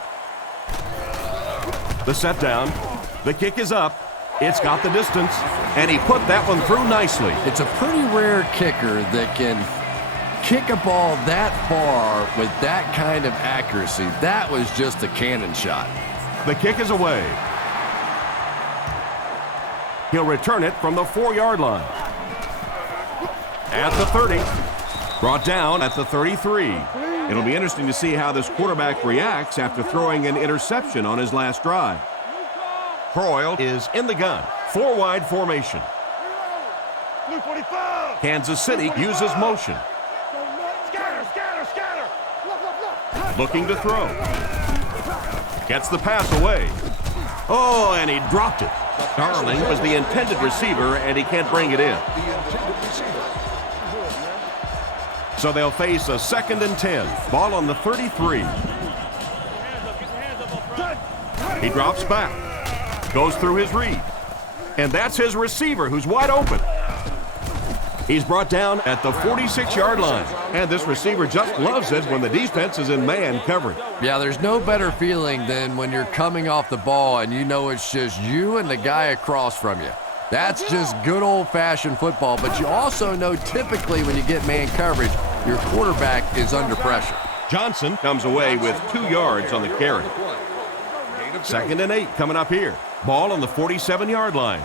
The set down. The kick is up. It's got the distance, and he put that one through nicely. It's a pretty rare kicker that can kick a ball that far with that kind of accuracy. That was just a cannon shot. The kick is away. He'll return it from the 4-yard line. At the 30. Brought down at the 33. It'll be interesting to see how this quarterback reacts after throwing an interception on his last drive. Croyle is in the gun. 4-wide formation. Kansas City uses motion. Looking to throw. Gets the pass away. Oh, and he dropped it. Darling was the intended receiver, and he can't bring it in. So they'll face a 2nd and 10. Ball on the 33. He drops back. Goes through his read. And that's his receiver who's wide open. He's brought down at the 46-yard line. And this receiver just loves it when the defense is in man coverage. Yeah, there's no better feeling than when you're coming off the ball and you know it's just you and the guy across from you. That's just good old-fashioned football, but you also know typically when you get man coverage, your quarterback is under pressure. Johnson comes away with 2 yards on the carry. 2nd and 8 coming up here. Ball on the 47-yard line.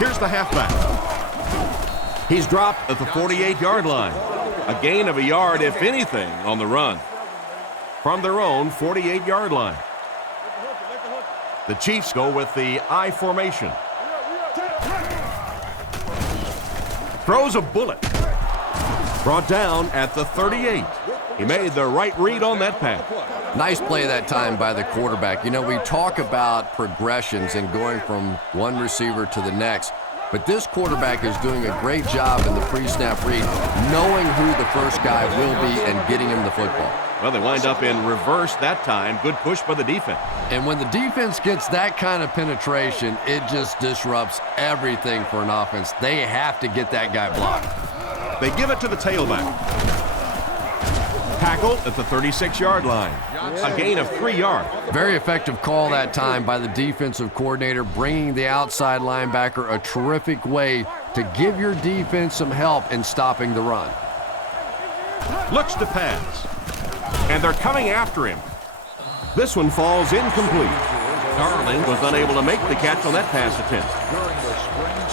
Here's the halfback. He's dropped at the 48-yard line. A gain of a yard, if anything, on the run. From their own 48-yard line. The Chiefs go with the I formation. Throws a bullet. Brought down at the 38. He made the right read on that pass. Nice play that time by the quarterback. You know, we talk about progressions and going from one receiver to the next, but this quarterback is doing a great job in the pre-snap read, knowing who the first guy will be and getting him the football. Well, they wind up in reverse that time. Good push by the defense. And when the defense gets that kind of penetration, it just disrupts everything for an offense. They have to get that guy blocked. They give it to the tailback. Tackled at the 36-yard line. A gain of 3 yards. Very effective call that time by the defensive coordinator, bringing the outside linebacker a terrific way to give your defense some help in stopping the run. Looks to pass. And they're coming after him. This one falls incomplete. Darling was unable to make the catch on that pass attempt.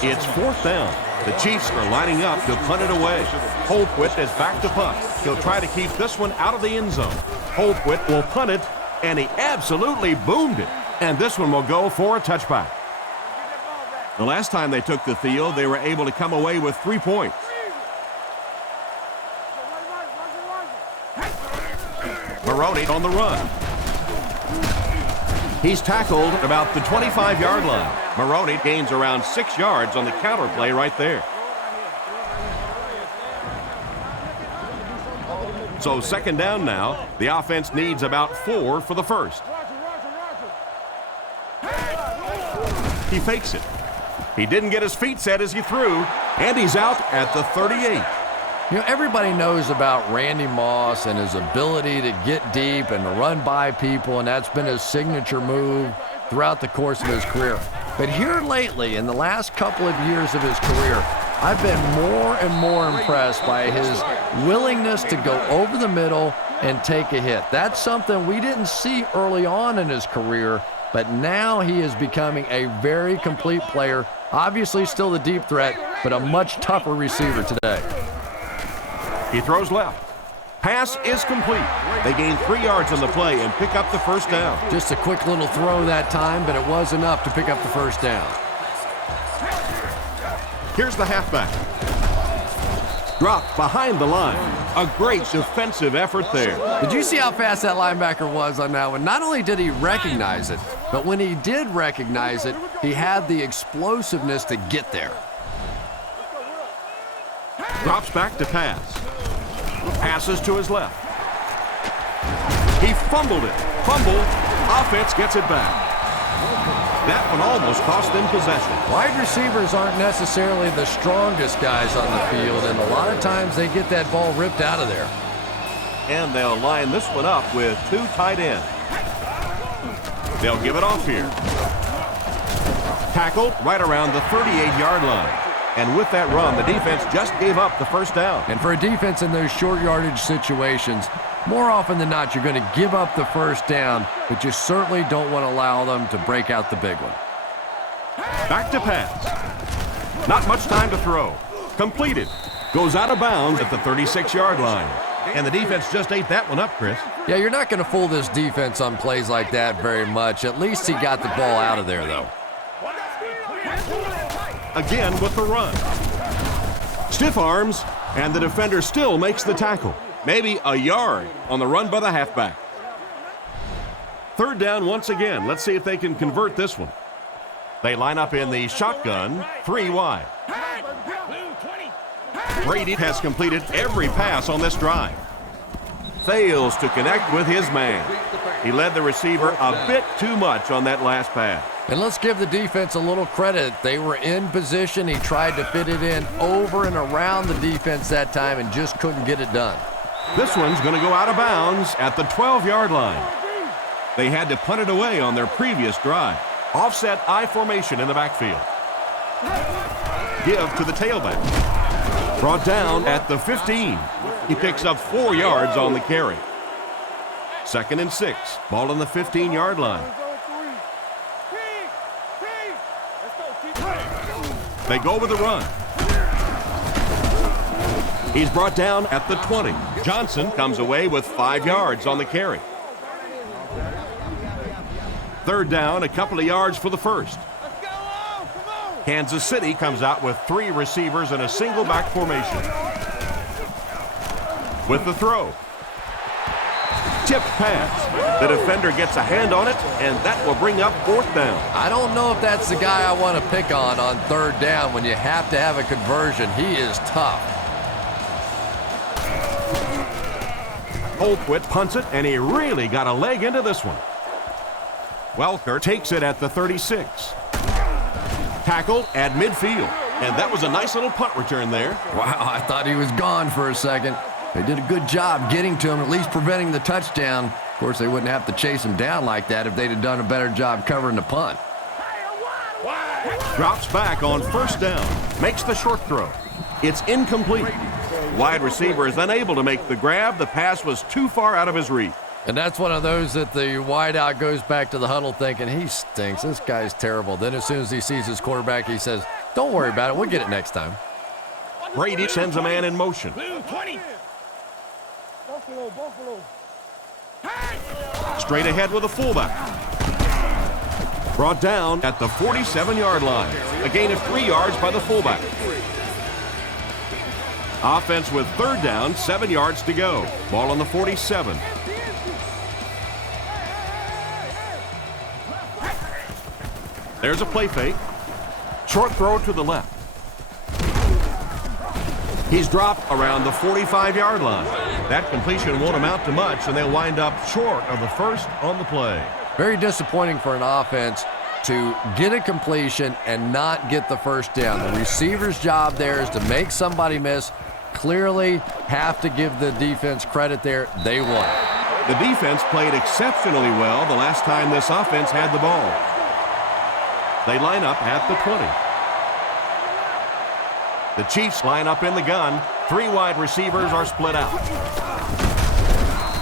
It's 4th down. The Chiefs are lining up to punt it away. Holtwit is back to punt. He'll try to keep this one out of the end zone. Holtwit will punt it, and he absolutely boomed it. And this one will go for a touchback. The last time they took the field, they were able to come away with 3 points. Maroney on the run. He's tackled about the 25-yard line. Maroney gains around 6 yards on the counter play right there. So 2nd down now. The offense needs about 4 for the first. He fakes it. He didn't get his feet set as he threw, and he's out at the 38. You know, everybody knows about Randy Moss and his ability to get deep and to run by people, and that's been his signature move throughout the course of his career. But here lately, in the last couple of years of his career, I've been more and more impressed by his willingness to go over the middle and take a hit. That's something we didn't see early on in his career, but now he is becoming a very complete player. Obviously still the deep threat, but a much tougher receiver today. He throws left. Pass is complete. They gain 3 yards on the play and pick up the first down. Just a quick little throw that time, but it was enough to pick up the first down. Here's the halfback. Dropped behind the line. A great defensive effort there. Did you see how fast that linebacker was on that one? Not only did he recognize it, but when he did recognize it, he had the explosiveness to get there. Drops back to pass. Passes to his left. He fumbled it. Fumble. Offense gets it back. That one almost cost them possession. Wide receivers aren't necessarily the strongest guys on the field, and a lot of times they get that ball ripped out of there. And they'll line this one up with 2 tight ends. They'll give it off here. Tackled right around the 38-yard line. And with that run, the defense just gave up the first down. And for a defense in those short yardage situations, more often than not, you're going to give up the first down, but you certainly don't want to allow them to break out the big one. Back to pass. Not much time to throw. Completed. Goes out of bounds at the 36-yard line. And the defense just ate that one up, Chris. Yeah, you're not going to fool this defense on plays like that very much. At least he got the ball out of there, though. Again with the run. Stiff arms, and the defender still makes the tackle. Maybe a yard on the run by the halfback. 3rd down once again. Let's see if they can convert this one. They line up in the shotgun, 3 wide. Brady has completed every pass on this drive. Fails to connect with his man. He led the receiver a bit too much on that last pass. And let's give the defense a little credit. They were in position. He tried to fit it in over and around the defense that time and just couldn't get it done. This one's going to go out of bounds at the 12-yard line. They had to punt it away on their previous drive. Offset I formation in the backfield. Give to the tailback. Brought down at the 15. He picks up 4 yards on the carry. 2nd and 6. Ball on the 15-yard line. They go with the run. He's brought down at the 20. Johnson comes away with 5 yards on the carry. 3rd down, a couple of yards for the first. Kansas City comes out with 3 receivers in a single back formation. With the throw. Tipped pass. The defender gets a hand on it, and that will bring up 4th down. I don't know if that's the guy I want to pick on 3rd down when you have to have a conversion. He is tough. Colquitt punts it, and he really got a leg into this one. Welker takes it at the 36. Tackled at midfield, and that was a nice little punt return there. Wow, I thought he was gone for a second. They did a good job getting to him, at least preventing the touchdown. Of course, they wouldn't have to chase him down like that if they'd have done a better job covering the punt. Drops back on 1st down. Makes the short throw. It's incomplete. Wide receiver is unable to make the grab. The pass was too far out of his reach. And that's one of those that the wideout goes back to the huddle thinking, he stinks. This guy's terrible. Then as soon as he sees his quarterback, he says, don't worry about it. We'll get it next time. Brady sends a man in motion. Straight ahead with a fullback. Brought down at the 47-yard line. A gain of 3 yards by the fullback. Offense with 3rd down, 7 yards to go. Ball on the 47. There's a play fake. Short throw to the left. He's dropped around the 45-yard line. That completion won't amount to much, and they'll wind up short of the first on the play. Very disappointing for an offense to get a completion and not get the first down. The receiver's job there is to make somebody miss. Clearly have to give the defense credit there. They won. The defense played exceptionally well the last time this offense had the ball. They line up at the 20. The Chiefs line up in the gun. 3 wide receivers are split out.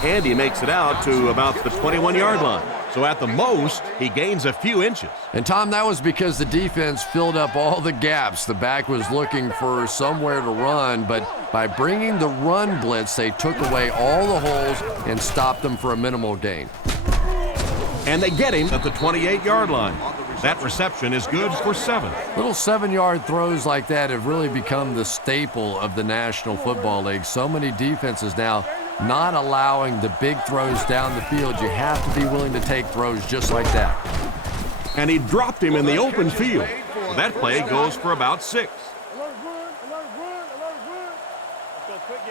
And he makes it out to about the 21-yard line. So at the most, he gains a few inches. And Tom, that was because the defense filled up all the gaps. The back was looking for somewhere to run, but by bringing the run blitz, they took away all the holes and stopped them for a minimal gain. And they get him at the 28-yard line. That reception is good for 7. Little 7-yard throws like that have really become the staple of the National Football League. So many defenses now not allowing the big throws down the field. You have to be willing to take throws just like that. And he dropped him in the open field. So that play goes for about 6.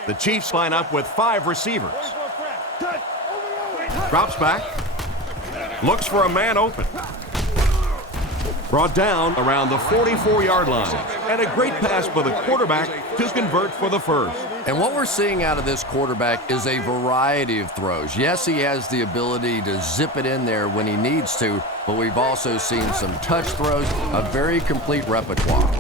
The Chiefs line up with 5 receivers. Drops back. Looks for a man open. Brought down around the 44-yard line. And a great pass by the quarterback to convert for the first. And what we're seeing out of this quarterback is a variety of throws. Yes, he has the ability to zip it in there when he needs to, but we've also seen some touch throws, a very complete repertoire.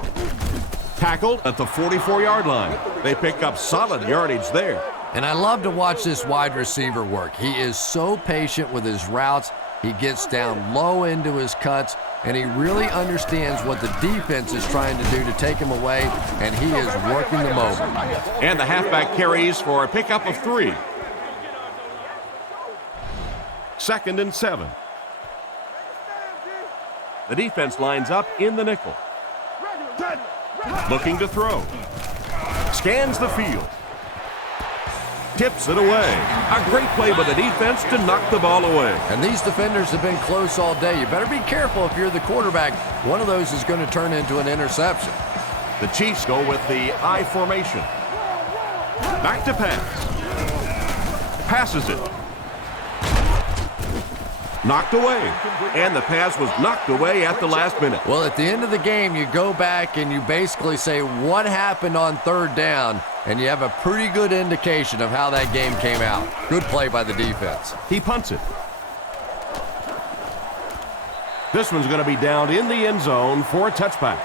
Tackled at the 44-yard line. They pick up solid yardage there. And I love to watch this wide receiver work. He is so patient with his routes. He gets down low into his cuts, and he really understands what the defense is trying to do to take him away, and he is working them over. And the halfback carries for a pickup of 3. 2nd and 7. The defense lines up in the nickel. Looking to throw. Scans the field. Tips it away. A great play by the defense to knock the ball away. And these defenders have been close all day. You better be careful if you're the quarterback. One of those is going to turn into an interception. The Chiefs go with the I formation. Back to pass. Passes it. knocked away. And the pass was knocked away at the last minute. Well, at the end of the game, you go back and you basically say what happened on third down, and you have a pretty good indication of how that game came out. Good play by the defense. He punts it. This one's going to be down in the end zone for a touchback.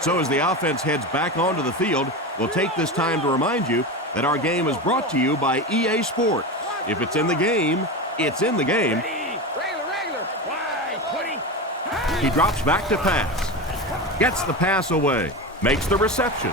So as the offense heads back onto the field, we'll take this time to remind you that our game is brought to you by EA Sports. If it's in the game, it's in the game. He drops back to pass. Gets the pass away. Makes the reception.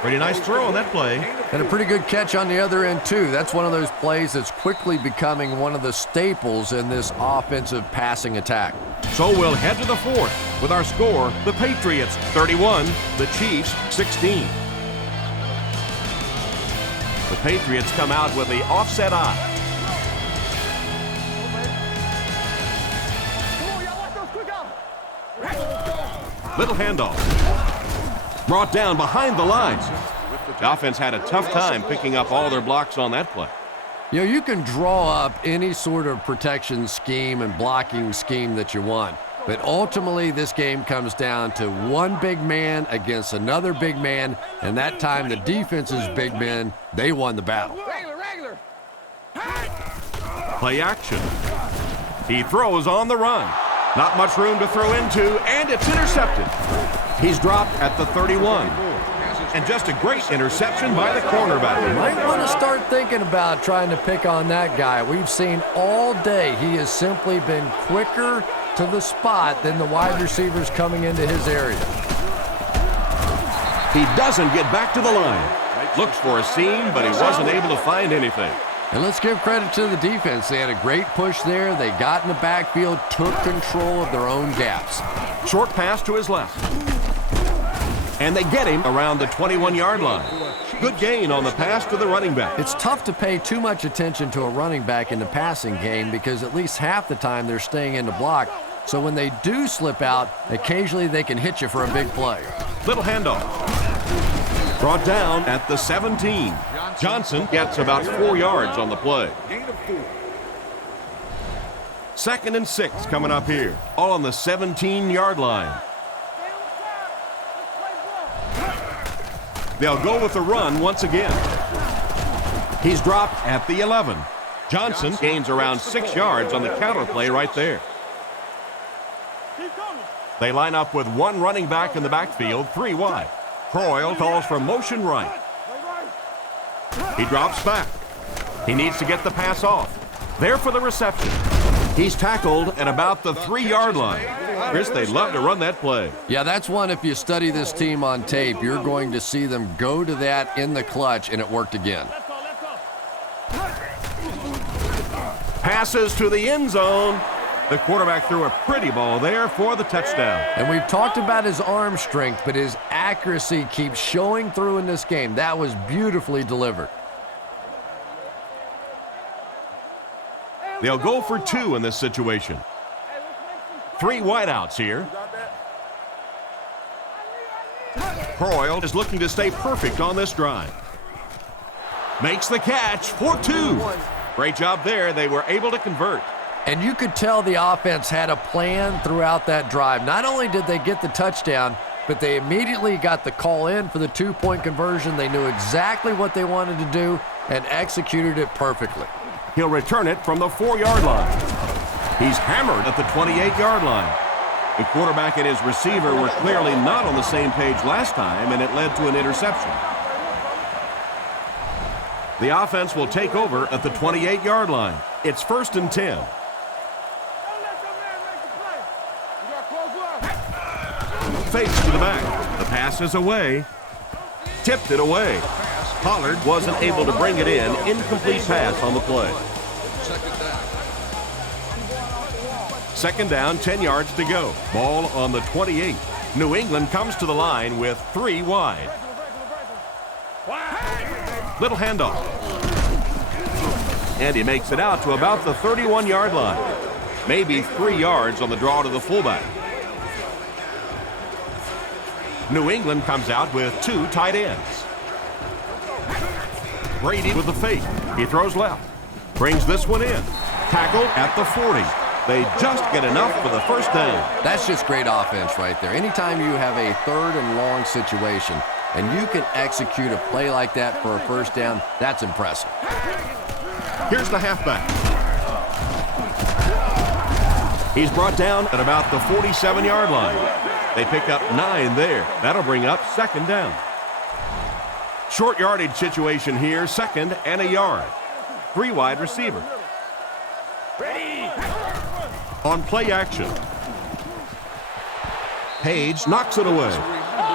Pretty nice throw on that play. And a pretty good catch on the other end, too. That's one of those plays that's quickly becoming one of the staples in this offensive passing attack. So we'll head to the fourth with our score, the Patriots 31, the Chiefs 16. The Patriots come out with the offset eye. Little handoff. Brought down behind the lines. The offense had a tough time picking up all their blocks on that play. You know, you can draw up any sort of protection scheme and blocking scheme that you want, but ultimately this game comes down to one big man against another big man, and that time the defense's big men, they won the battle. Play action. He throws on the run. Not much room to throw into, and it's intercepted. He's dropped at the 31. And just a great interception by the cornerback. You might want to start thinking about trying to pick on that guy. We've seen all day he has simply been quicker to the spot than the wide receivers coming into his area. He doesn't get back to the line. Looks for a seam, but he wasn't able to find anything. And let's give credit to the defense. They had a great push there. They got in the backfield, took control of their own gaps. Short pass to his left. And they get him around the 21-yard line. Good gain on the pass to the running back. It's tough to pay too much attention to a running back in the passing game because at least half the time they're staying in the block. So when they do slip out, occasionally they can hit you for a big play. Little handoff. Brought down at the 17. Johnson gets about 4 yards on the play. 2nd and 6 coming up here, all on the 17-yard line. They'll go with the run once again. He's dropped at the 11. Johnson gains around 6 yards on the counter play right there. They line up with one running back in the backfield, 3 wide. Croyle calls for motion right. He drops back. He needs to get the pass off. There for the reception. He's tackled at about the 3-yard line. Chris, they love to run that play. Yeah, that's one, if you study this team on tape, you're going to see them go to that in the clutch, and it worked again. Passes to the end zone. The quarterback threw a pretty ball there for the touchdown. And we've talked about his arm strength, but his accuracy keeps showing through in this game. That was beautifully delivered. They'll go for 2 in this situation. 3 wideouts here. Croyle is looking to stay perfect on this drive. Makes the catch for 2. Great job there. They were able to convert. And you could tell the offense had a plan throughout that drive. Not only did they get the touchdown, but they immediately got the call in for the 2-point conversion. They knew exactly what they wanted to do and executed it perfectly. He'll return it from the 4-yard line. He's hammered at the 28-yard line. The quarterback and his receiver were clearly not on the same page last time, and it led to an interception. The offense will take over at the 28-yard line. It's 1st and 10. Fakes to the back. The pass is away. Tipped it away. Pollard wasn't able to bring it in. Incomplete pass on the play. 2nd down, 10 yards to go. Ball on the 28. New England comes to the line with 3 wide. Little handoff. And he makes it out to about the 31-yard line. Maybe 3 yards on the draw to the fullback. New England comes out with 2 tight ends. Brady with the fake. He throws left. Brings this one in. Tackled at the 40. They just get enough for the first down. That's just great offense right there. Anytime you have a 3rd and long situation and you can execute a play like that for a first down, that's impressive. Here's the halfback. He's brought down at about the 47-yard line. They pick up 9 there. That'll bring up 2nd down. Short yardage situation here, 2nd and a yard. 3 wide receiver. Ready. On play action. Page knocks it away.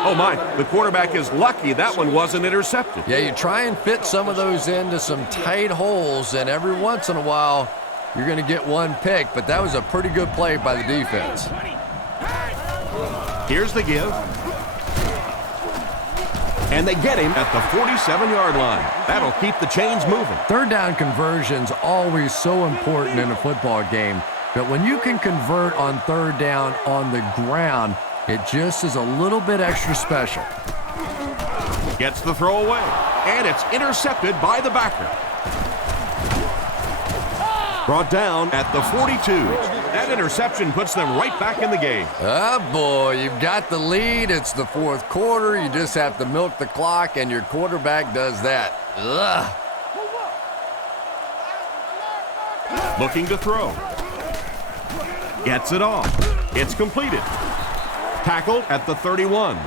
Oh my, the quarterback is lucky that one wasn't intercepted. Yeah, you try and fit some of those into some tight holes, and every once in a while you're going to get one pick, but that was a pretty good play by the defense. Here's the give. And they get him at the 47-yard line. That'll keep the chains moving. 3rd down conversion's always so important in a football game, but when you can convert on 3rd down on the ground, it just is a little bit extra special. Gets the throw away, and it's intercepted by the backer. Brought down at the 42. That interception puts them right back in the game. Oh, boy, you've got the lead. It's the 4th quarter. You just have to milk the clock, and your quarterback does that. Ugh. Looking to throw. Gets it off. It's completed. Tackled at the 31.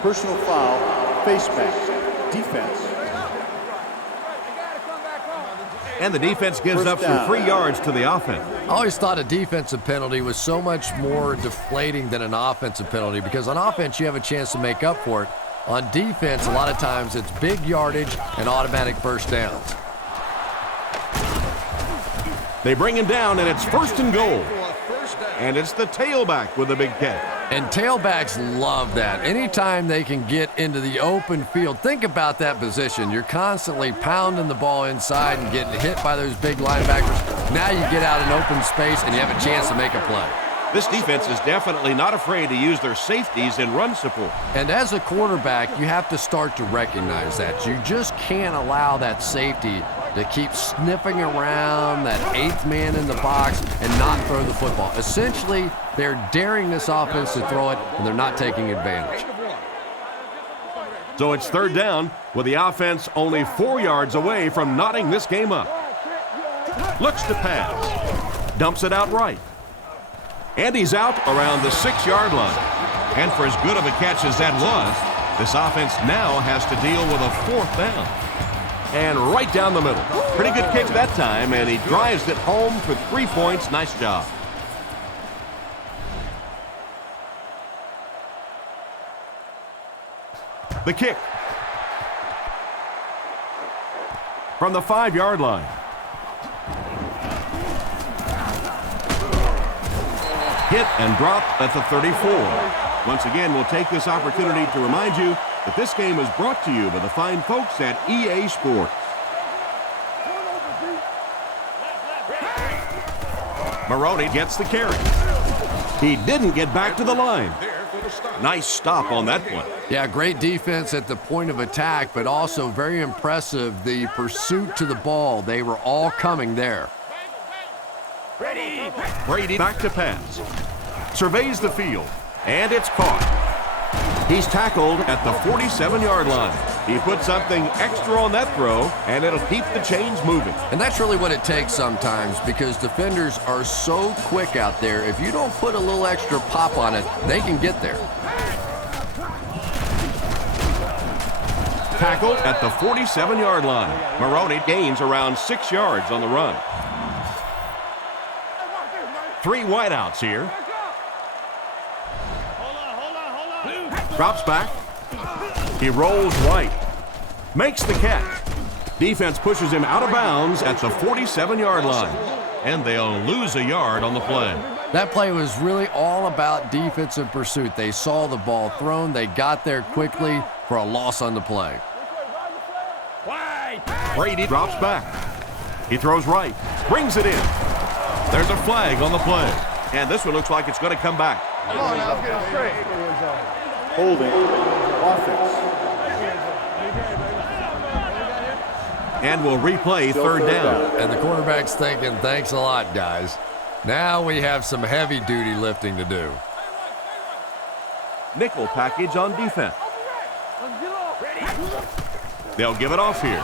Personal foul, face mask, defense. And the defense gives up some free yards to the offense. I always thought a defensive penalty was so much more deflating than an offensive penalty because on offense you have a chance to make up for it. On defense, a lot of times it's big yardage and automatic first downs. They bring him down, and it's 1st and goal. And it's the tailback with a big catch. And tailbacks love that. Anytime they can get into the open field, think about that position. You're constantly pounding the ball inside and getting hit by those big linebackers. Now you get out in open space and you have a chance to make a play. This defense is definitely not afraid to use their safeties in run support. And as a quarterback, you have to start to recognize that. You just can't allow that safety to keep sniffing around that 8th man in the box and not throw the football. Essentially, they're daring this offense to throw it, and they're not taking advantage. So it's 3rd down with the offense only 4 yards away from knotting this game up. Looks to pass. Dumps it out right. And he's out around the 6-yard line. And for as good of a catch as that was, this offense now has to deal with a 4th down. And right down the middle. Pretty good kick that time, and he drives it home for 3 points. Nice job. The kick. From the 5-yard line. Hit and dropped at the 34. Once again, we'll take this opportunity to remind you that this game is brought to you by the fine folks at EA Sports. Maroney gets the carry. He didn't get back to the line. Nice stop on that one. Yeah, great defense at the point of attack, but also very impressive the pursuit to the ball. They were all coming there. Brady back to pass. Surveys the field, and it's caught. He's tackled at the 47-yard line. He put something extra on that throw, and it'll keep the chains moving. And that's really what it takes sometimes because defenders are so quick out there. If you don't put a little extra pop on it, they can get there. Tackled at the 47-yard line. Maroney gains around 6 yards on the run. 3 wideouts here. Drops back. He rolls right. Makes the catch. Defense pushes him out of bounds at the 47-yard line. And they'll lose a yard on the play. That play was really all about defensive pursuit. They saw the ball thrown. They got there quickly for a loss on the play. Brady drops back. He throws right. Brings it in. There's a flag on the play. And this one looks like it's going to come back. Come on now, let's get it straight. Holding, offense. And we'll replay third down. And the quarterback's thinking, thanks a lot, guys. Now we have some heavy-duty lifting to do. Nickel package on defense. They'll give it off here.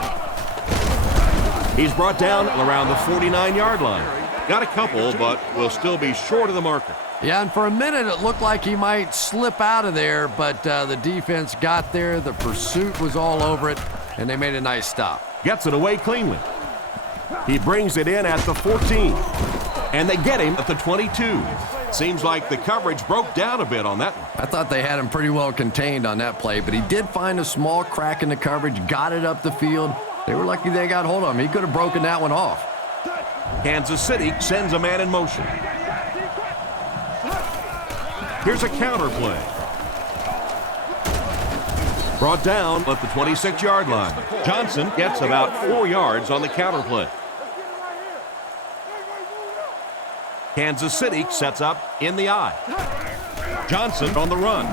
He's brought down around the 49-yard line. Got a couple, but will still be short of the marker. Yeah, and for a minute it looked like he might slip out of there, but the defense got there. The pursuit was all over it, and they made a nice stop. Gets it away cleanly. He brings it in at the 14. And they get him at the 22. Seems like the coverage broke down a bit on that one. I thought they had him pretty well contained on that play, but he did find a small crack in the coverage, got it up the field. They were lucky they got hold of him. He could have broken that one off. Kansas City sends a man in motion. Here's a counter play. Brought down at the 26-yard line. Johnson gets about 4 yards on the counter play. Kansas City sets up in the eye. Johnson on the run.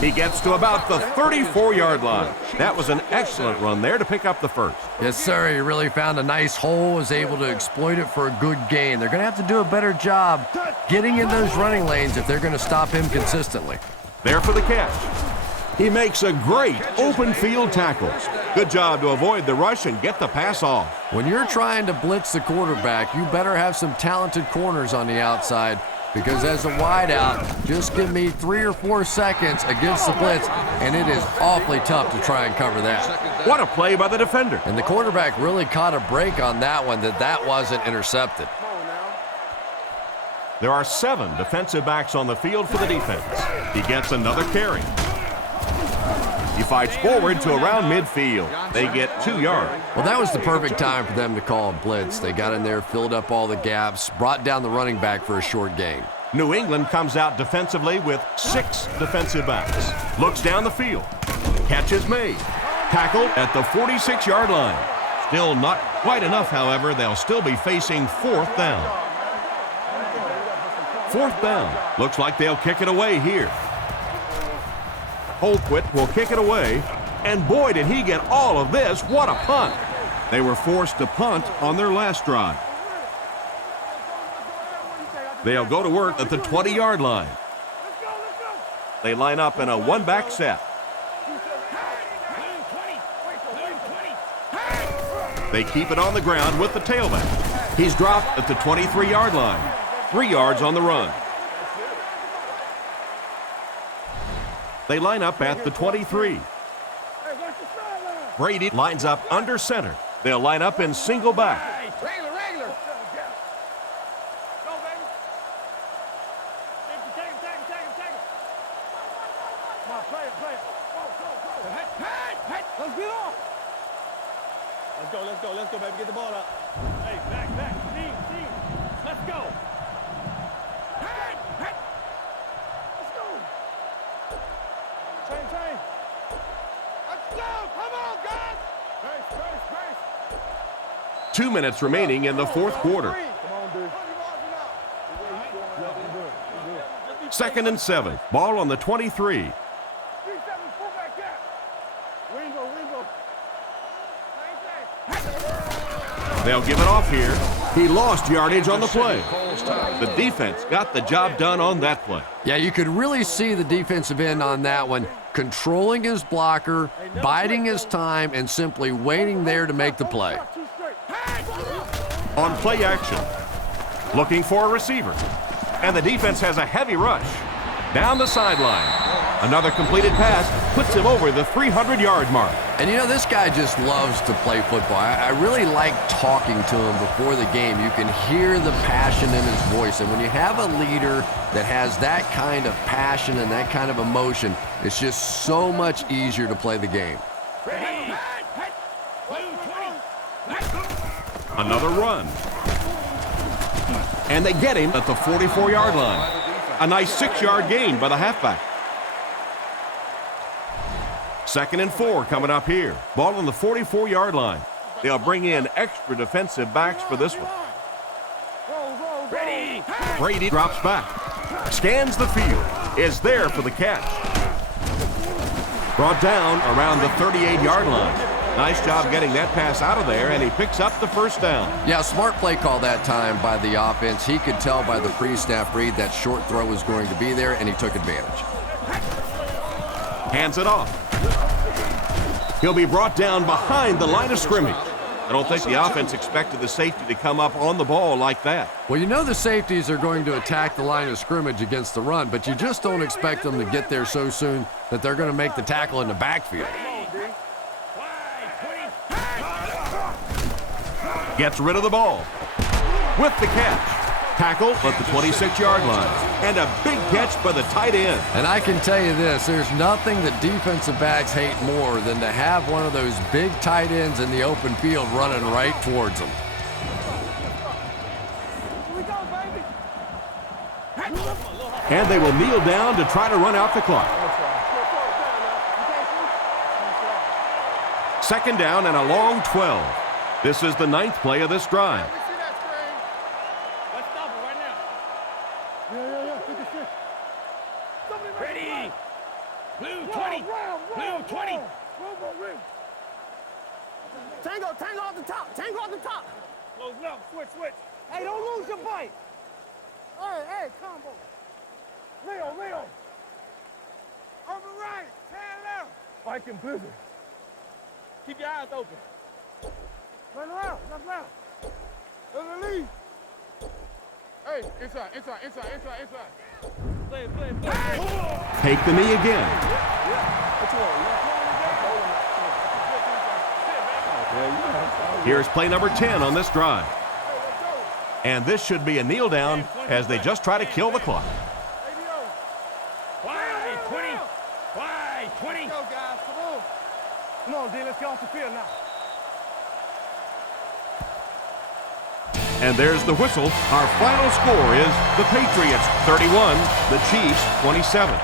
He gets to about the 34-yard line. That was an excellent run there to pick up the first. Yes, sir. He really found a nice hole, was able to exploit it for a good gain. They're going to have to do a better job getting in those running lanes if they're going to stop him consistently. There for the catch. He makes a great open field tackle. Good job to avoid the rush and get the pass off. When you're trying to blitz the quarterback, you better have some talented corners on the outside, because as a wideout, just give me 3 or 4 seconds against the blitz, and it is awfully tough to try and cover that. What a play by the defender. And the quarterback really caught a break on that one, that wasn't intercepted. There are 7 defensive backs on the field for the defense. He gets another carry. He fights forward to around midfield. They get 2 yards. Well, that was the perfect time for them to call a blitz. They got in there, filled up all the gaps, brought down the running back for a short gain. New England comes out defensively with 6 defensive backs. Looks down the field. Catch is made. Tackled at the 46-yard line. Still not quite enough, however. They'll still be facing 4th down. 4th down. Looks like they'll kick it away here. Holquist will kick it away, and boy, did he get all of this. What a punt. They were forced to punt on their last drive. They'll go to work at the 20-yard line. They line up in a one-back set. They keep it on the ground with the tailback. He's dropped at the 23-yard line. 3 yards on the run. They line up at the 23. Brady lines up under center. They'll line up in single back. Let's go, baby. Get the ball up. Hey, back. Team. Let's go. Let's go. Train. Let's go. Come on, guys. Brace. 2 minutes remaining in the 4th quarter. Come on, dude. 2nd and 7. Ball on the 23. They'll give it off here. He lost yardage on the play. The defense got the job done on that play. Yeah, you could really see the defensive end on that one, controlling his blocker, biding his time, and simply waiting there to make the play. On play action, looking for a receiver. And the defense has a heavy rush. Down the sideline. Another completed pass puts him over the 300-yard mark. And you know, this guy just loves to play football. I really like talking to him before the game. You can hear the passion in his voice. And when you have a leader that has that kind of passion and that kind of emotion, it's just so much easier to play the game. Another run. And they get him at the 44-yard line. A nice 6-yard gain by the halfback. 2nd and 4 coming up here. Ball on the 44-yard line. They'll bring in extra defensive backs for this one. Brady drops back. Scans the field. Is there for the catch. Brought down around the 38-yard line. Nice job getting that pass out of there, and he picks up the first down. Yeah, smart play call that time by the offense. He could tell by the pre-snap read that short throw was going to be there, and he took advantage. Hands it off. He'll be brought down behind the line of scrimmage. I don't think the offense expected the safety to come up on the ball like that. Well, you know the safeties are going to attack the line of scrimmage against the run, but you just don't expect them to get there so soon that they're going to make the tackle in the backfield. Gets rid of the ball. With the catch. Tackle at the 26-yard line. And a big catch by the tight end. And I can tell you this, there's nothing that defensive backs hate more than to have one of those big tight ends in the open field running right towards them. And they will kneel down to try to run out the clock. Second down and a long 12. This is the 9th play of this drive. Let's stop it right now. Ready. Blue 20. Blue 20. Tango off the top. Tango off the top. Close it up. Switch. Hey, don't lose your bite. Hey, combo. Leo. Over right. Hand left. Spike and blizzard. Keep your eyes open. Run around. Left. Release. Hey, inside. Play. Take the knee again. Here's play number 10 on this drive. And this should be a kneel down as they just try to kill the clock. Wide 20. Go, guys. Come on, D. Let's get off the field now. And there's the whistle. Our final score is the Patriots 31, the Chiefs 27.